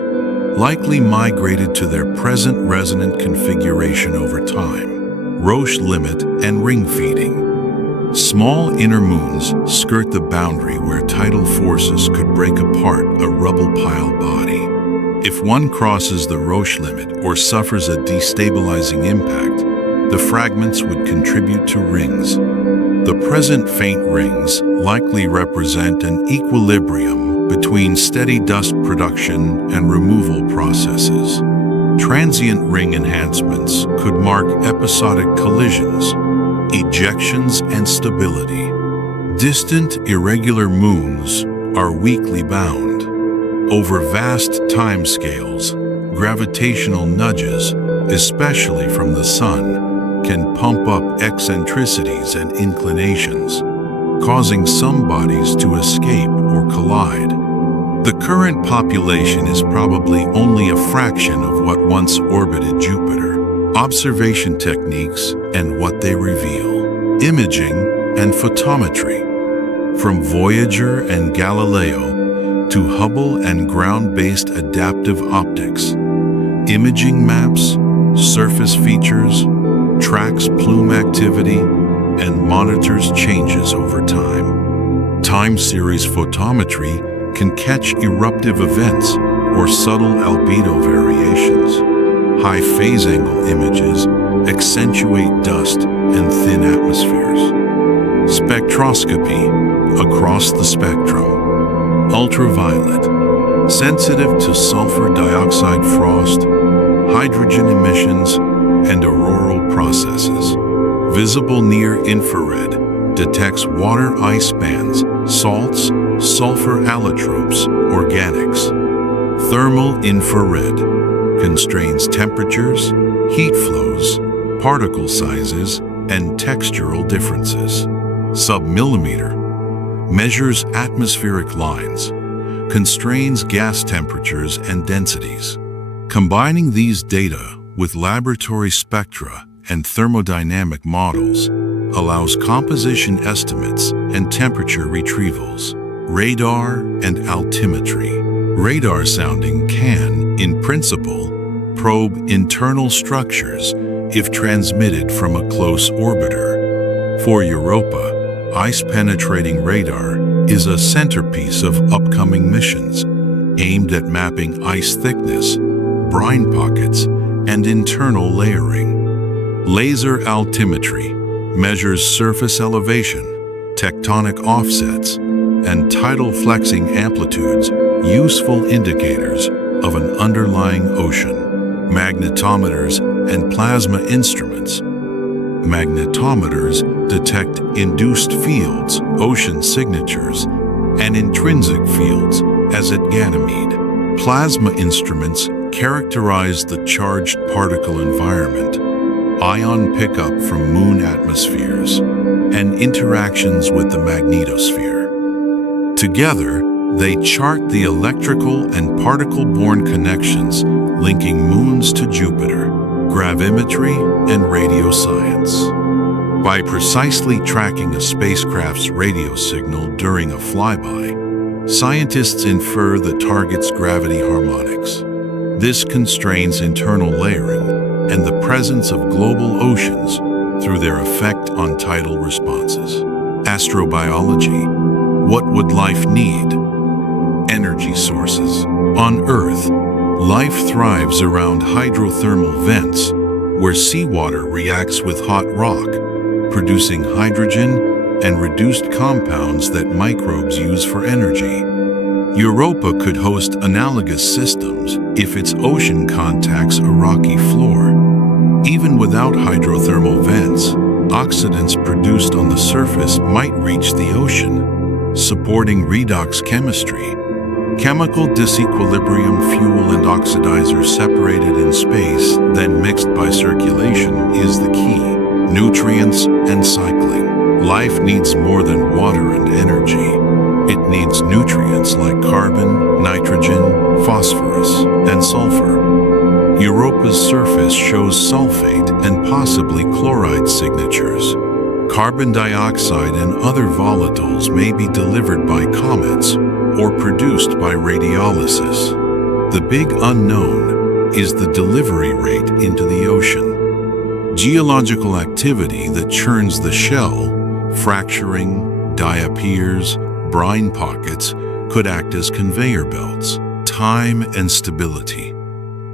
likely migrated to their present resonant configuration over time. Roche limit and ring feeding. Small inner moons skirt the boundary where tidal forces could break apart a rubble pile body. If one crosses the Roche limit or suffers a destabilizing impact, the fragments would contribute to rings. The present faint rings likely represent an equilibrium between steady dust production and removal processes. Transient ring enhancements could mark episodic collisions, ejections, and stability. Distant, irregular moons are weakly bound. Over vast timescales, gravitational nudges, especially from the Sun, can pump up eccentricities and inclinations, causing some bodies to escape or collide. The current population is probably only a fraction of what once orbited Jupiter. Observation techniques and what they reveal. Imaging and photometry. From Voyager and Galileo to Hubble and ground-based adaptive optics. Imaging maps, surface features, tracks plume activity, and monitors changes over time. Time series photometry can catch eruptive events or subtle albedo variations. High phase angle images accentuate dust and thin atmospheres. Spectroscopy across the spectrum. Ultraviolet, sensitive to sulfur dioxide frost, hydrogen emissions, and auroral processes. Visible near-infrared detects water ice bands, salts, sulfur allotropes, organics. Thermal infrared constrains temperatures, heat flows, particle sizes, and textural differences. Submillimeter measures atmospheric lines, constrains gas temperatures and densities. Combining these data with laboratory spectra and thermodynamic models allows composition estimates and temperature retrievals. Radar and altimetry. Radar sounding can, in principle, probe internal structures if transmitted from a close orbiter. For Europa, ice-penetrating radar is a centerpiece of upcoming missions aimed at mapping ice thickness, brine pockets, and internal layering. Laser altimetry measures surface elevation, tectonic offsets, and tidal flexing amplitudes, useful indicators of an underlying ocean. Magnetometers and plasma instruments. Magnetometers detect induced fields, ocean signatures, and intrinsic fields, as at Ganymede. Plasma instruments characterize the charged particle environment, ion pickup from moon atmospheres, and interactions with the magnetosphere. Together, they chart the electrical and particle-borne connections linking moons to Jupiter, gravimetry, and radio science. By precisely tracking a spacecraft's radio signal during a flyby, scientists infer the target's gravity harmonics. This constrains internal layering and the presence of global oceans through their effect on tidal responses. Astrobiology. What would life need? Energy sources. On Earth, life thrives around hydrothermal vents, where seawater reacts with hot rock, producing hydrogen and reduced compounds that microbes use for energy. Europa could host analogous systems if its ocean contacts a rocky floor. Even without hydrothermal vents, oxidants produced on the surface might reach the ocean, supporting redox chemistry. Chemical disequilibrium fuel and oxidizers separated in space, then mixed by circulation, is the key. Nutrients and cycling. Life needs more than water and energy. It needs nutrients like carbon, nitrogen, phosphorus, and sulfur. Europa's surface shows sulfate and possibly chloride signatures. Carbon dioxide and other volatiles may be delivered by comets or produced by radiolysis. The big unknown is the delivery rate into the ocean. Geological activity that churns the shell Fracturing, diapirs, brine pockets could act as conveyor belts. Time and stability.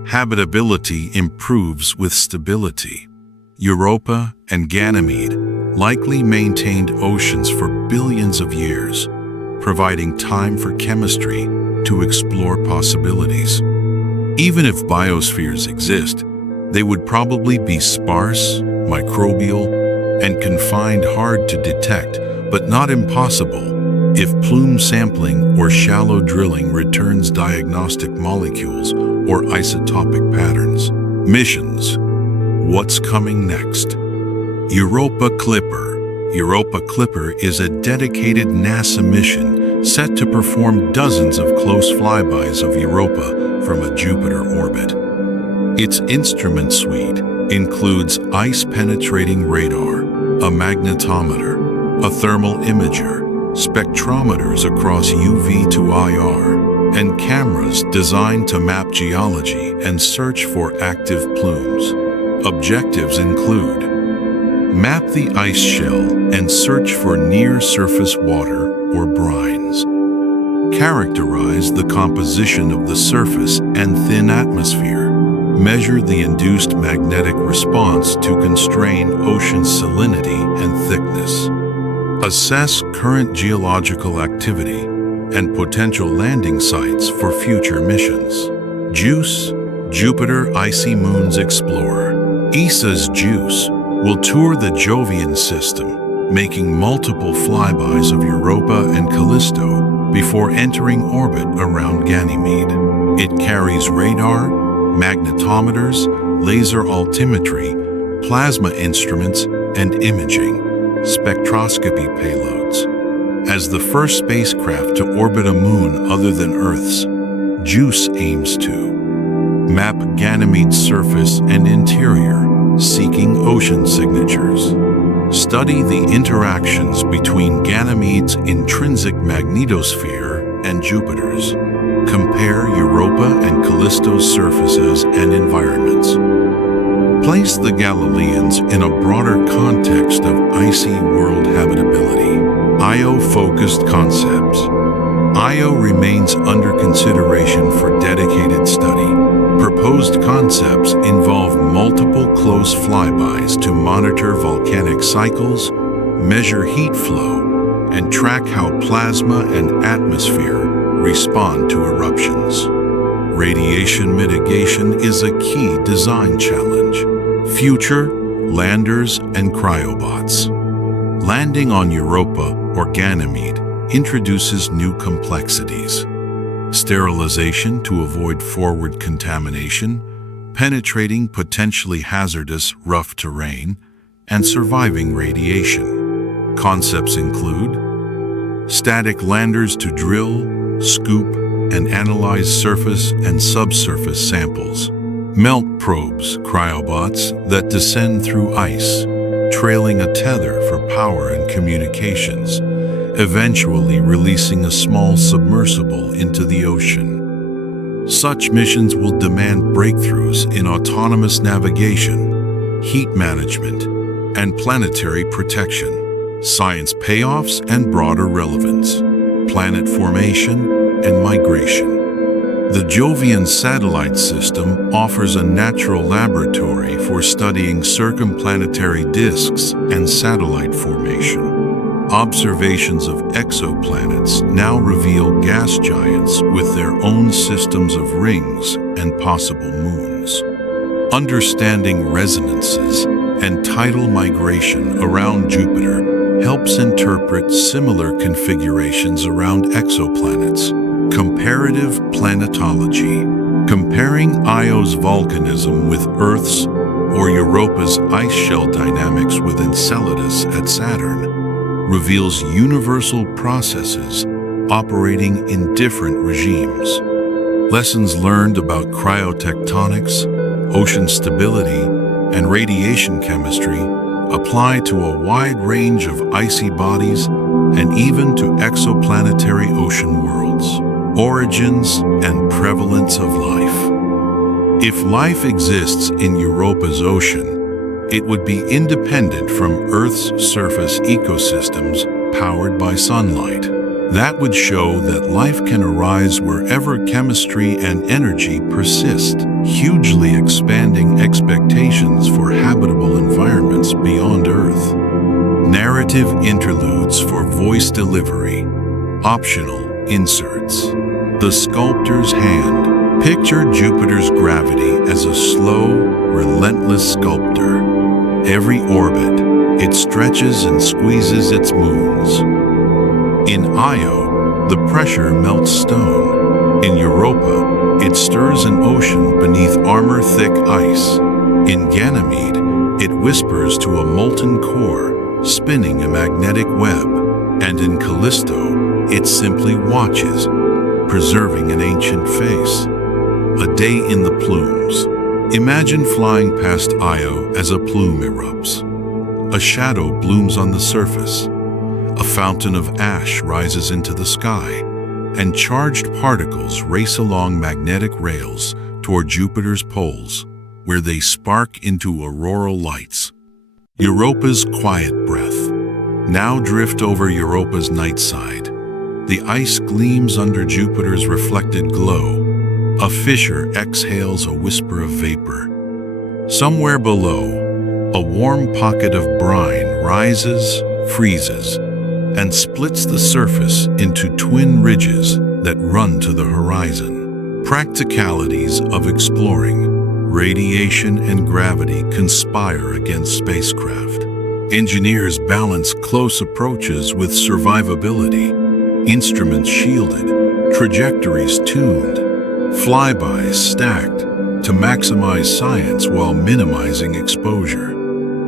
Habitability improves with stability. Europa and Ganymede likely maintained oceans for billions of years, providing time for chemistry to explore possibilities. Even if biospheres exist, they would probably be sparse, microbial, and confined, hard to detect, but not impossible if plume sampling or shallow drilling returns diagnostic molecules or isotopic patterns. Missions. What's coming next? Europa Clipper. Europa Clipper is a dedicated NASA mission set to perform dozens of close flybys of Europa from a Jupiter orbit. Its instrument suite includes ice-penetrating radar, a magnetometer, a thermal imager, spectrometers across UV to IR, and cameras designed to map geology and search for active plumes. Objectives include: map the ice shell and search for near-surface water or brines. Characterize the composition of the surface and thin atmosphere. Measure the induced magnetic response to constrain ocean salinity and thickness. Assess current geological activity and potential landing sites for future missions. JUICE, Jupiter Icy Moons Explorer. ESA's JUICE will tour the Jovian system, making multiple flybys of Europa and Callisto before entering orbit around Ganymede. It carries radar, magnetometers, laser altimetry, plasma instruments, and imaging spectroscopy payloads. As the first spacecraft to orbit a moon other than Earth's, JUICE aims to map Ganymede's surface and interior, seeking ocean signatures. Study the interactions between Ganymede's intrinsic magnetosphere and Jupiter's. Compare Europa and Callisto's surfaces and environments. Place the Galileans in a broader context of icy world habitability. Io-focused concepts. Io remains under consideration for dedicated study. Proposed concepts involve multiple close flybys to monitor volcanic cycles, measure heat flow, and track how plasma and atmosphere respond to eruptions. Radiation mitigation is a key design challenge. Future, landers, and cryobots. Landing on Europa or Ganymede introduces new complexities. Sterilization to avoid forward contamination, penetrating potentially hazardous rough terrain, and surviving radiation. Concepts include static landers to drill, scoop, and analyze surface and subsurface samples. Melt probes, cryobots that descend through ice, trailing a tether for power and communications, eventually releasing a small submersible into the ocean. Such missions will demand breakthroughs in autonomous navigation, heat management, and planetary protection. Science payoffs and broader relevance. Planet formation and migration. The Jovian satellite system offers a natural laboratory for studying circumplanetary disks and satellite formation. Observations of exoplanets now reveal gas giants with their own systems of rings and possible moons. Understanding resonances and tidal migration around Jupiter helps interpret similar configurations around exoplanets. Comparative planetology. Comparing Io's volcanism with Earth's or Europa's ice shell dynamics with Enceladus at Saturn reveals universal processes operating in different regimes. Lessons learned about cryotectonics, ocean stability, and radiation chemistry apply to a wide range of icy bodies and even to exoplanetary ocean worlds. Origins and prevalence of life. If life exists in Europa's ocean, It would be independent from Earth's surface ecosystems powered by sunlight. That would show that life can arise wherever chemistry and energy persist, hugely expanding expectations for habitable environments beyond Earth. Narrative interludes for voice delivery. Optional inserts. The sculptor's hand. Picture Jupiter's gravity as a slow, relentless sculptor. Every orbit, it stretches and squeezes its moons. In Io, the pressure melts stone. In Europa, it stirs an ocean beneath armor-thick ice. In Ganymede, it whispers to a molten core, spinning a magnetic web. And in Callisto, it simply watches, preserving an ancient face. A day in the plumes. Imagine flying past Io as a plume erupts. A shadow blooms on the surface. A fountain of ash rises into the sky, and charged particles race along magnetic rails toward Jupiter's poles, where they spark into auroral lights. Europa's quiet breath. Now drift over Europa's night side. The ice gleams under Jupiter's reflected glow. A fissure exhales a whisper of vapor. Somewhere below, a warm pocket of brine rises, freezes, and splits the surface into twin ridges that run to the horizon. Practicalities of exploring. Radiation and gravity conspire against spacecraft. Engineers balance close approaches with survivability. Instruments shielded, trajectories tuned, flybys stacked to maximize science while minimizing exposure.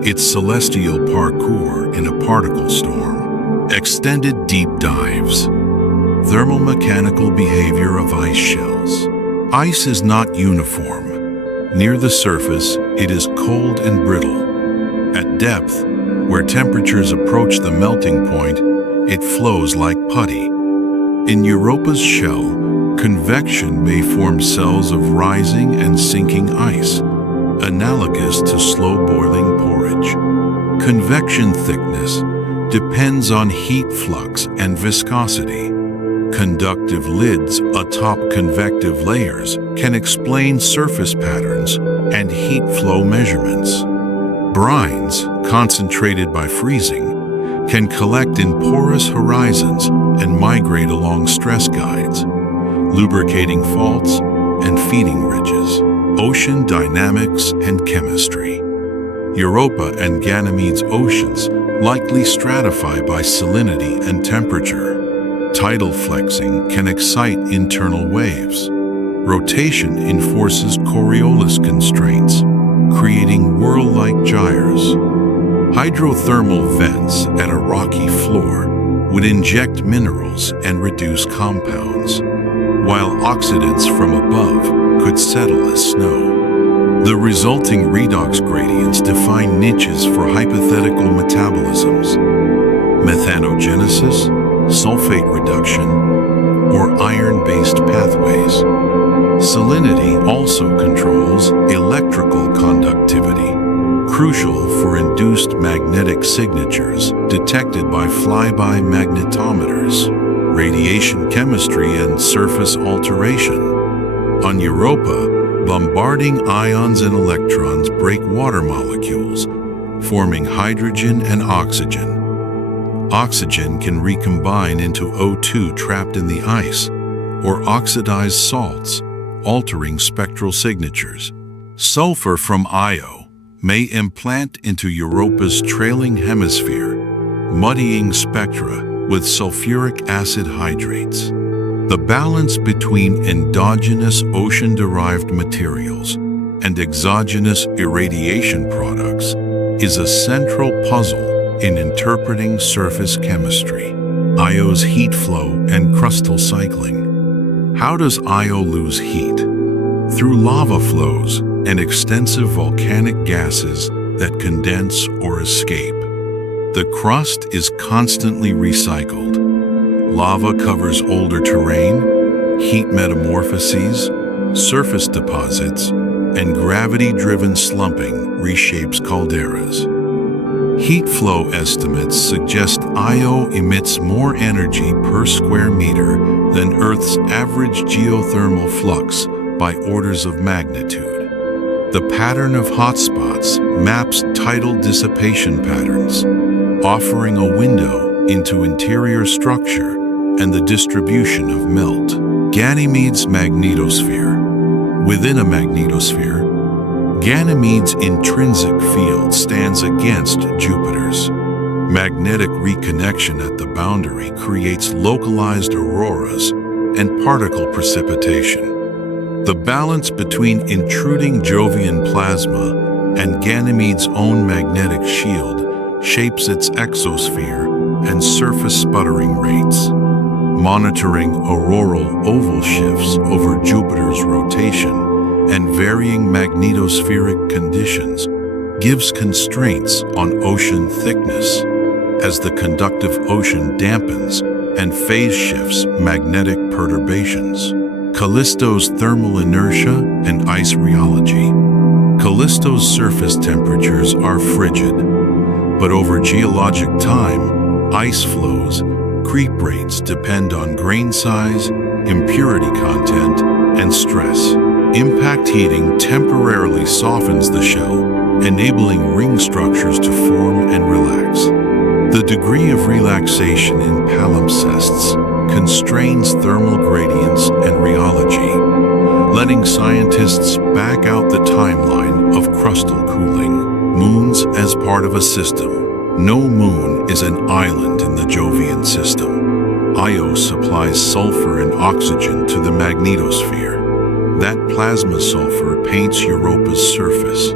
It's celestial parkour in a particle storm. Extended deep dives. Thermomechanical behavior of ice shells. Ice is not uniform. Near the surface, it is cold and brittle. At depth, where temperatures approach the melting point, it flows like putty. In Europa's shell, convection may form cells of rising and sinking ice, analogous to slow-boiling porridge. Convection thickness depends on heat flux and viscosity. Conductive lids atop convective layers can explain surface patterns and heat flow measurements. Brines, concentrated by freezing, can collect in porous horizons and migrate along stress guides, lubricating faults and feeding ridges. Ocean dynamics and chemistry. Europa and Ganymede's oceans likely stratify by salinity and temperature. Tidal flexing can excite internal waves. Rotation enforces Coriolis constraints, creating whirl-like gyres. Hydrothermal vents at a rocky floor would inject minerals and reduce compounds, while oxidants from above could settle as snow. The resulting redox gradients define niches for hypothetical metabolisms, methanogenesis, sulfate reduction, or iron-based pathways. Salinity also controls electrical conductivity, crucial for induced magnetic signatures detected by flyby magnetometers, radiation chemistry, and surface alteration. On Europa, bombarding ions and electrons break water molecules, forming hydrogen and oxygen. Oxygen can recombine into O2 trapped in the ice, or oxidized salts, altering spectral signatures. Sulfur from Io may implant into Europa's trailing hemisphere, muddying spectra with sulfuric acid hydrates. The balance between endogenous ocean-derived materials and exogenous irradiation products is a central puzzle in interpreting surface chemistry. Io's heat flow and crustal cycling. How does Io lose heat? Through lava flows and extensive volcanic gases that condense or escape. The crust is constantly recycled. Lava covers older terrain, heat metamorphoses, surface deposits, and gravity-driven slumping reshapes calderas. Heat flow estimates suggest Io emits more energy per square meter than Earth's average geothermal flux by orders of magnitude. The pattern of hotspots maps tidal dissipation patterns, offering a window into interior structure and the distribution of melt. Ganymede's magnetosphere. Within a magnetosphere, Ganymede's intrinsic field stands against Jupiter's. Magnetic reconnection at the boundary creates localized auroras and particle precipitation. The balance between intruding Jovian plasma and Ganymede's own magnetic shield shapes its exosphere and surface sputtering rates. Monitoring auroral oval shifts over Jupiter's rotation and varying magnetospheric conditions gives constraints on ocean thickness, as the conductive ocean dampens and phase shifts magnetic perturbations. Callisto's thermal inertia and ice rheology. Callisto's surface temperatures are frigid, but over geologic time, ice flows, creep rates depend on grain size, impurity content, and stress. Impact heating temporarily softens the shell, enabling ring structures to form and relax. The degree of relaxation in palimpsests constrains thermal gradients and rheology, letting scientists back out the timeline of crustal cooling. Moons as part of a system. No moon is an island in the Jovian system. Io supplies sulfur and oxygen to the magnetosphere. That plasma sulfur paints Europa's surface.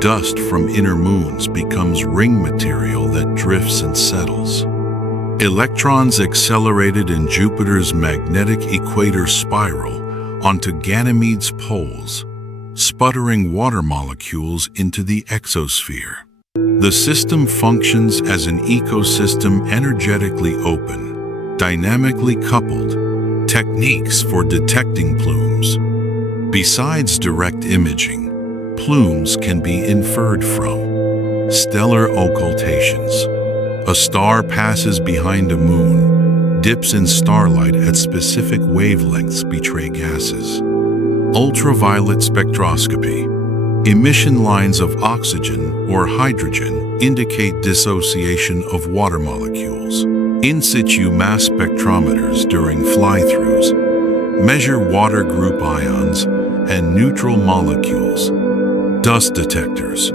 Dust from inner moons becomes ring material that drifts and settles. Electrons accelerated in Jupiter's magnetic equator spiral onto Ganymede's poles, sputtering water molecules into the exosphere. The system functions as an ecosystem, energetically open, dynamically coupled, techniques for detecting plumes. Besides direct imaging, plumes can be inferred from stellar occultations. A star passes behind a moon, dips in starlight at specific wavelengths betray gases. Ultraviolet spectroscopy. Emission lines of oxygen or hydrogen indicate dissociation of water molecules. In situ mass spectrometers during fly-throughs measure water group ions and neutral molecules. Dust detectors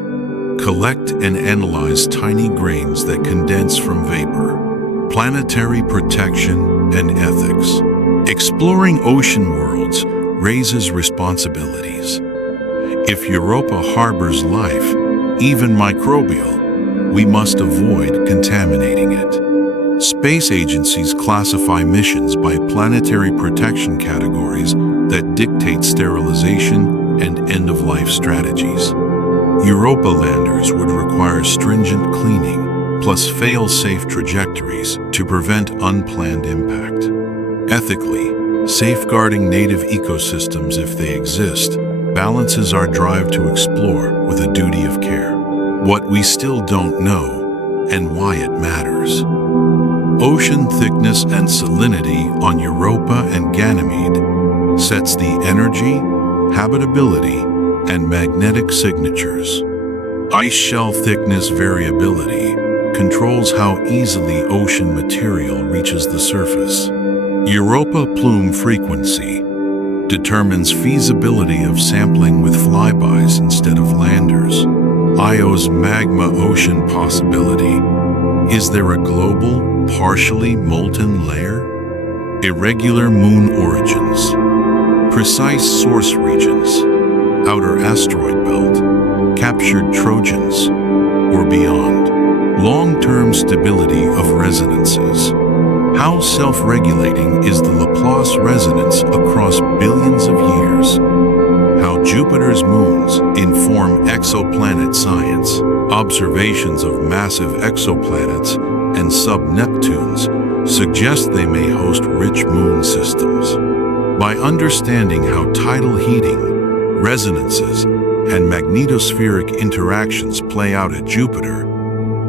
collect and analyze tiny grains that condense from vapor. Planetary protection and ethics. Exploring ocean worlds raises responsibilities. If Europa harbors life, even microbial, we must avoid contaminating it. Space agencies classify missions by planetary protection categories that dictate sterilization and end-of-life strategies. Europa landers would require stringent cleaning, plus fail-safe trajectories to prevent unplanned impact. Ethically, safeguarding native ecosystems if they exist balances our drive to explore with a duty of care. What we still don't know and why it matters. Ocean thickness and salinity on Europa and Ganymede sets the energy, habitability, and magnetic signatures. Ice shell thickness variability controls how easily ocean material reaches the surface. Europa plume frequency determines feasibility of sampling with flybys instead of landers. Io's magma ocean possibility. Is there a global, partially molten layer? Irregular moon origins. Precise source regions. Outer asteroid belt. Captured Trojans. Or beyond. Long-term stability of resonances. How self-regulating is the Laplace resonance across billions of years? How Jupiter's moons inform exoplanet science. Observations of massive exoplanets and sub-Neptunes suggest they may host rich moon systems. By understanding how tidal heating, resonances, and magnetospheric interactions play out at Jupiter,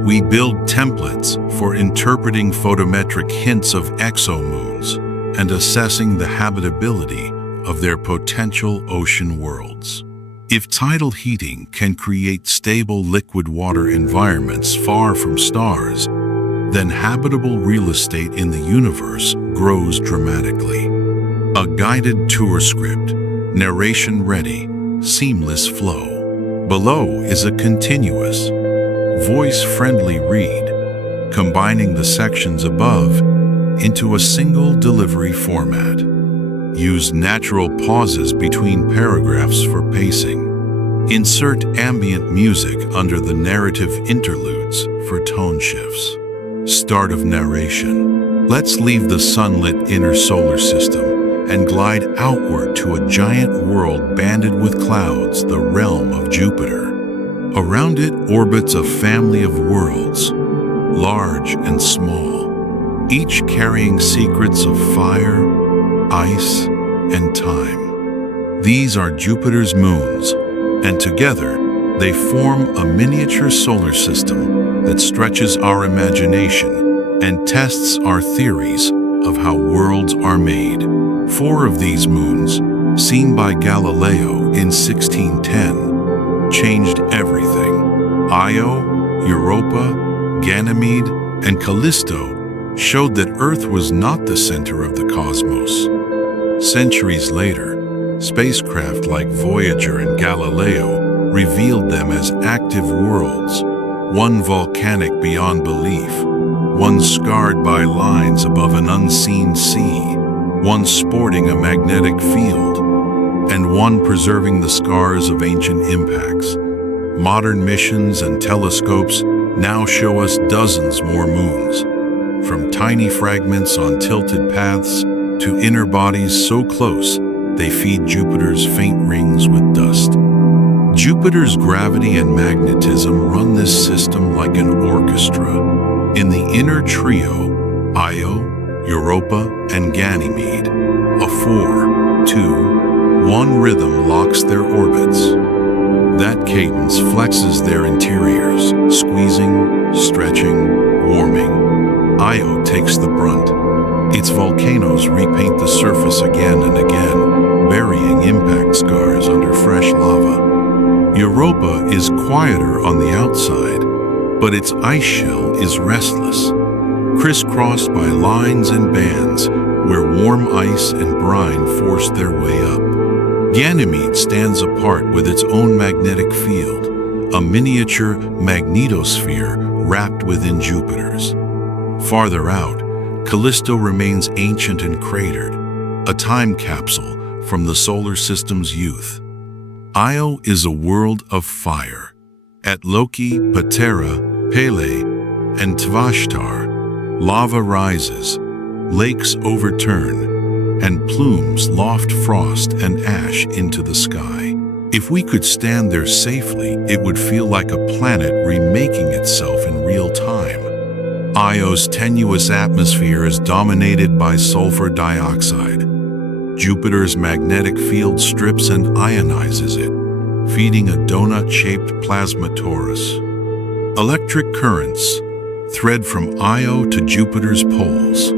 we build templates for interpreting photometric hints of exomoons and assessing the habitability of their potential ocean worlds. If tidal heating can create stable liquid water environments far from stars, then habitable real estate in the universe grows dramatically. A guided tour script, narration ready, seamless flow. Below is a continuous, voice-friendly read, combining the sections above into a single delivery format. Use natural pauses between paragraphs for pacing. Insert ambient music under the narrative interludes for tone shifts. Start of narration. Let's leave the sunlit inner solar system and glide outward to a giant world banded with clouds, the realm of Jupiter. Around it orbits a family of worlds, large and small, each carrying secrets of fire, ice, and time. These are Jupiter's moons, and together they form a miniature solar system that stretches our imagination and tests our theories of how worlds are made. 4 of these moons, seen by Galileo in 1610, changed everything. Io, Europa, Ganymede, and Callisto showed that Earth was not the center of the cosmos. Centuries later, spacecraft like Voyager and Galileo revealed them as active worlds, one volcanic beyond belief, one scarred by lines above an unseen sea, one sporting a magnetic field, and one preserving the scars of ancient impacts. Modern missions and telescopes now show us dozens more moons, from tiny fragments on tilted paths to inner bodies so close they feed Jupiter's faint rings with dust. Jupiter's gravity and magnetism run this system like an orchestra. In the inner trio, Io, Europa, and Ganymede, a 4-2-1 rhythm locks their orbits. That cadence flexes their interiors, squeezing, stretching, warming. Io takes the brunt. Its volcanoes repaint the surface again and again, burying impact scars under fresh lava. Europa is quieter on the outside, but its ice shell is restless, crisscrossed by lines and bands where warm ice and brine force their way up. Ganymede stands apart with its own magnetic field, a miniature magnetosphere wrapped within Jupiter's. Farther out, Callisto remains ancient and cratered, a time capsule from the solar system's youth. Io is a world of fire. At Loki, Patera, Pele, and Tvashtar, lava rises, lakes overturn, and plumes loft frost and ash into the sky. If we could stand there safely, it would feel like a planet remaking itself in real time. Io's tenuous atmosphere is dominated by sulfur dioxide. Jupiter's magnetic field strips and ionizes it, feeding a donut-shaped plasma torus. Electric currents thread from Io to Jupiter's poles,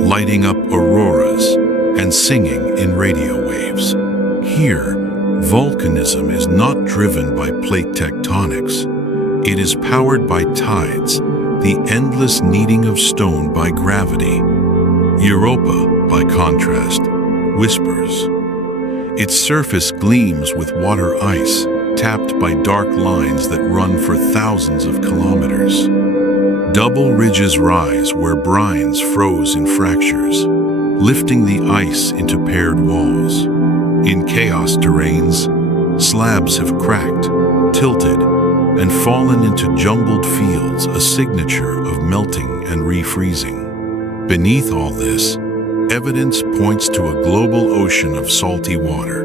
lighting up auroras and singing in radio waves. Here, volcanism is not driven by plate tectonics. It is powered by tides, the endless kneading of stone by gravity. Europa, by contrast, whispers. Its surface gleams with water ice, tapped by dark lines that run for thousands of kilometers. Double ridges rise where brines froze in fractures, lifting the ice into paired walls. In chaos terrains, slabs have cracked, tilted, and fallen into jumbled fields, a signature of melting and refreezing. Beneath all this, evidence points to a global ocean of salty water,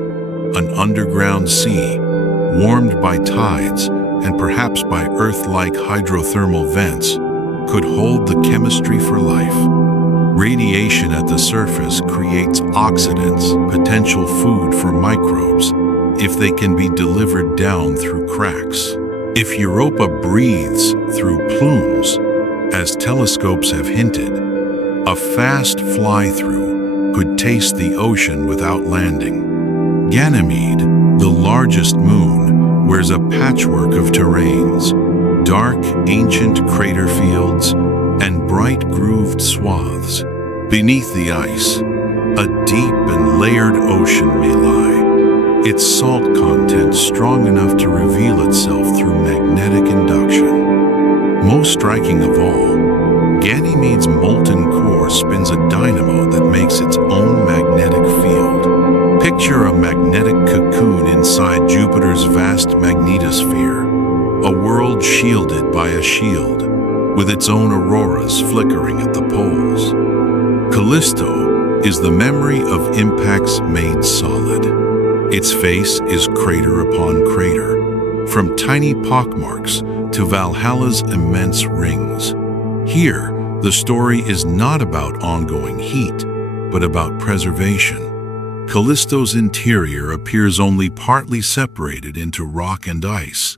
an underground sea, warmed by tides and perhaps by Earth-like hydrothermal vents, could hold the chemistry for life. Radiation at the surface creates oxidants, potential food for microbes, if they can be delivered down through cracks. If Europa breathes through plumes, as telescopes have hinted, a fast fly-through could taste the ocean without landing. Ganymede, the largest moon, wears a patchwork of terrains, dark, ancient crater fields, and bright grooved swaths. Beneath the ice, a deep and layered ocean may lie, its salt content strong enough to reveal itself through magnetic induction. Most striking of all, Ganymede's molten core spins a dynamo that makes its own magnetic field. Picture a magnetic cocoon inside Jupiter's vast magnetosphere, a world shielded by a shield, with its own auroras flickering at the poles. Callisto is the memory of impacts made solid. Its face is crater upon crater, from tiny pockmarks to Valhalla's immense rings. Here, the story is not about ongoing heat, but about preservation. Callisto's interior appears only partly separated into rock and ice,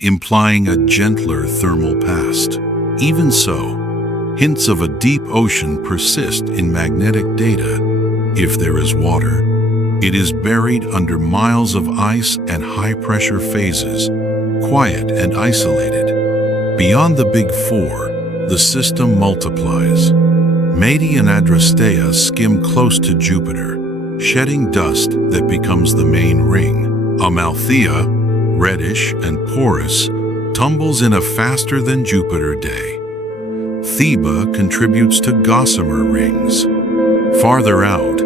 implying a gentler thermal past. Even so, hints of a deep ocean persist in magnetic data. If there is water, it is buried under miles of ice and high-pressure phases, quiet and isolated. Beyond the Big Four, the system multiplies. Mede and Adrastea skim close to Jupiter, shedding dust that becomes the main ring. Amalthea, reddish and porous, tumbles in a faster-than-Jupiter day. Theba contributes to gossamer rings. Farther out,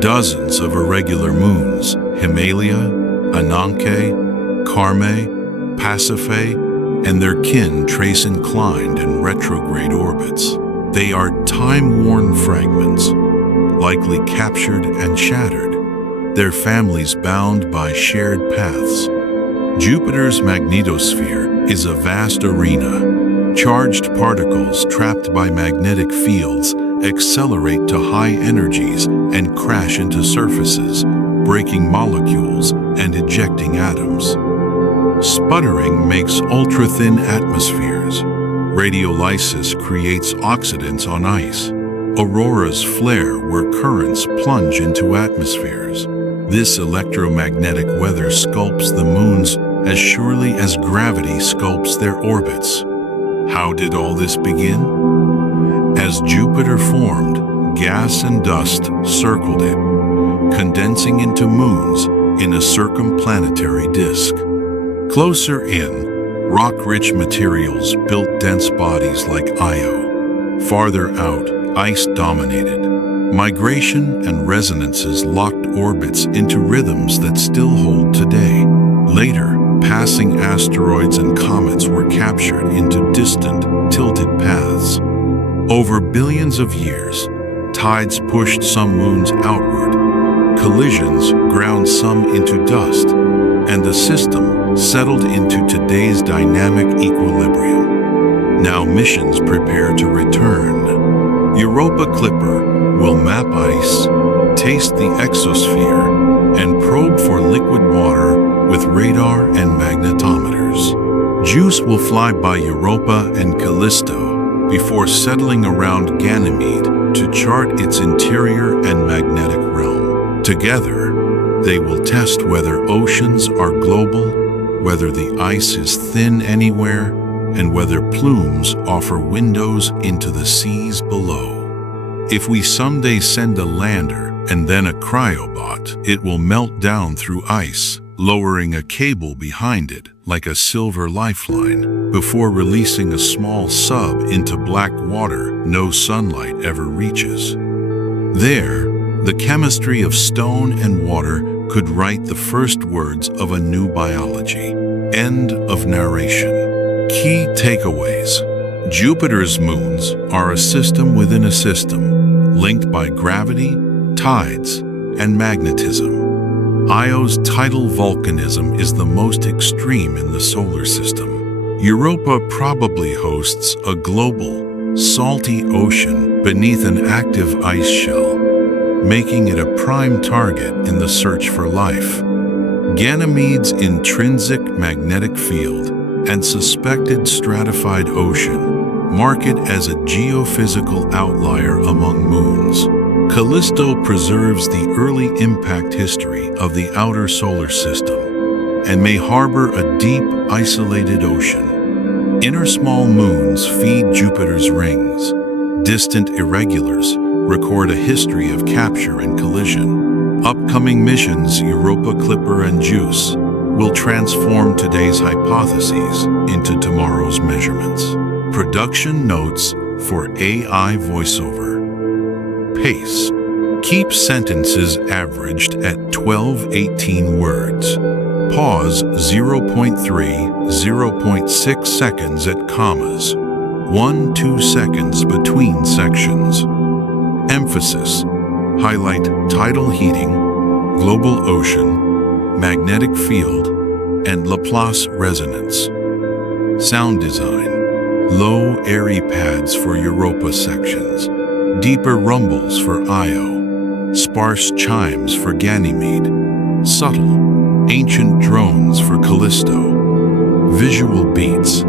dozens of irregular moons, Himalaya, Ananke, Carme, Pasiphae, and their kin trace inclined and retrograde orbits. They are time-worn fragments, likely captured and shattered, their families bound by shared paths. Jupiter's magnetosphere is a vast arena. Charged particles trapped by magnetic fields accelerate to high energies and crash into surfaces, breaking molecules and ejecting atoms. Sputtering makes ultra-thin atmospheres. Radiolysis creates oxidants on ice. Auroras flare where currents plunge into atmospheres. This electromagnetic weather sculpts the moons as surely as gravity sculpts their orbits. How did all this begin? As Jupiter formed, gas and dust circled it, condensing into moons in a circumplanetary disk. Closer in, rock-rich materials built dense bodies like Io. Farther out, ice dominated. Migration and resonances locked orbits into rhythms that still hold today. Later, passing asteroids and comets were captured into distant, tilted paths. Over billions of years, tides pushed some moons outward. Collisions ground some into dust, and the system settled into today's dynamic equilibrium. Now missions prepare to return. Europa Clipper will map ice, taste the exosphere, and probe for liquid water with radar and magnetometers. JUICE will fly by Europa and Callisto before settling around Ganymede to chart its interior and magnetic realm. Together, they will test whether oceans are global, whether the ice is thin anywhere, and whether plumes offer windows into the seas below. If we someday send a lander and then a cryobot, it will melt down through ice, lowering a cable behind it like a silver lifeline, before releasing a small sub into black water no sunlight ever reaches. There, the chemistry of stone and water could write the first words of a new biology. End of narration. Key takeaways. Jupiter's moons are a system within a system, linked by gravity, tides, and magnetism. Io's tidal volcanism is the most extreme in the solar system. Europa probably hosts a global, salty ocean beneath an active ice shell, making it a prime target in the search for life. Ganymede's intrinsic magnetic field and suspected stratified ocean mark it as a geophysical outlier among moons. Callisto preserves the early impact history of the outer solar system and may harbor a deep, isolated ocean. Inner small moons feed Jupiter's rings. Distant irregulars record a history of capture and collision. Upcoming missions, Europa, Clipper, and JUICE, will transform today's hypotheses into tomorrow's measurements. Production notes for AI voiceover. Pace. Keep sentences averaged at 12-18 words. Pause 0.3-0.6 seconds at commas. 1-2 seconds between sections. Emphasis. Highlight tidal heating, global ocean, magnetic field, and Laplace resonance. Sound design. Low, airy pads for Europa sections. Deeper rumbles for Io. Sparse chimes for Ganymede. Subtle, ancient drones for Callisto. Visual beats.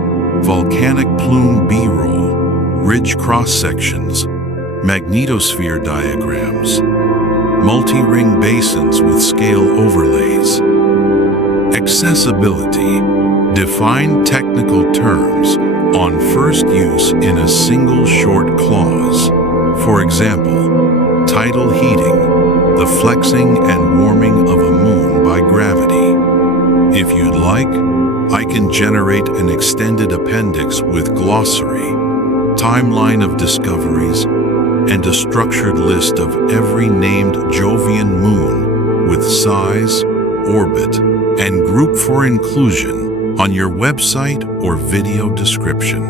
Volcanic plume B-roll. Ridge cross-sections. Magnetosphere diagrams. Multi-ring basins with scale overlays. Accessibility. Define technical terms on first use in a single short clause. For example, tidal heating, the flexing and warming of a moon by gravity. If you'd like, I can generate an extended appendix with glossary, timeline of discoveries, and a structured list of every named Jovian moon with size, orbit, and group for inclusion on your website or video description.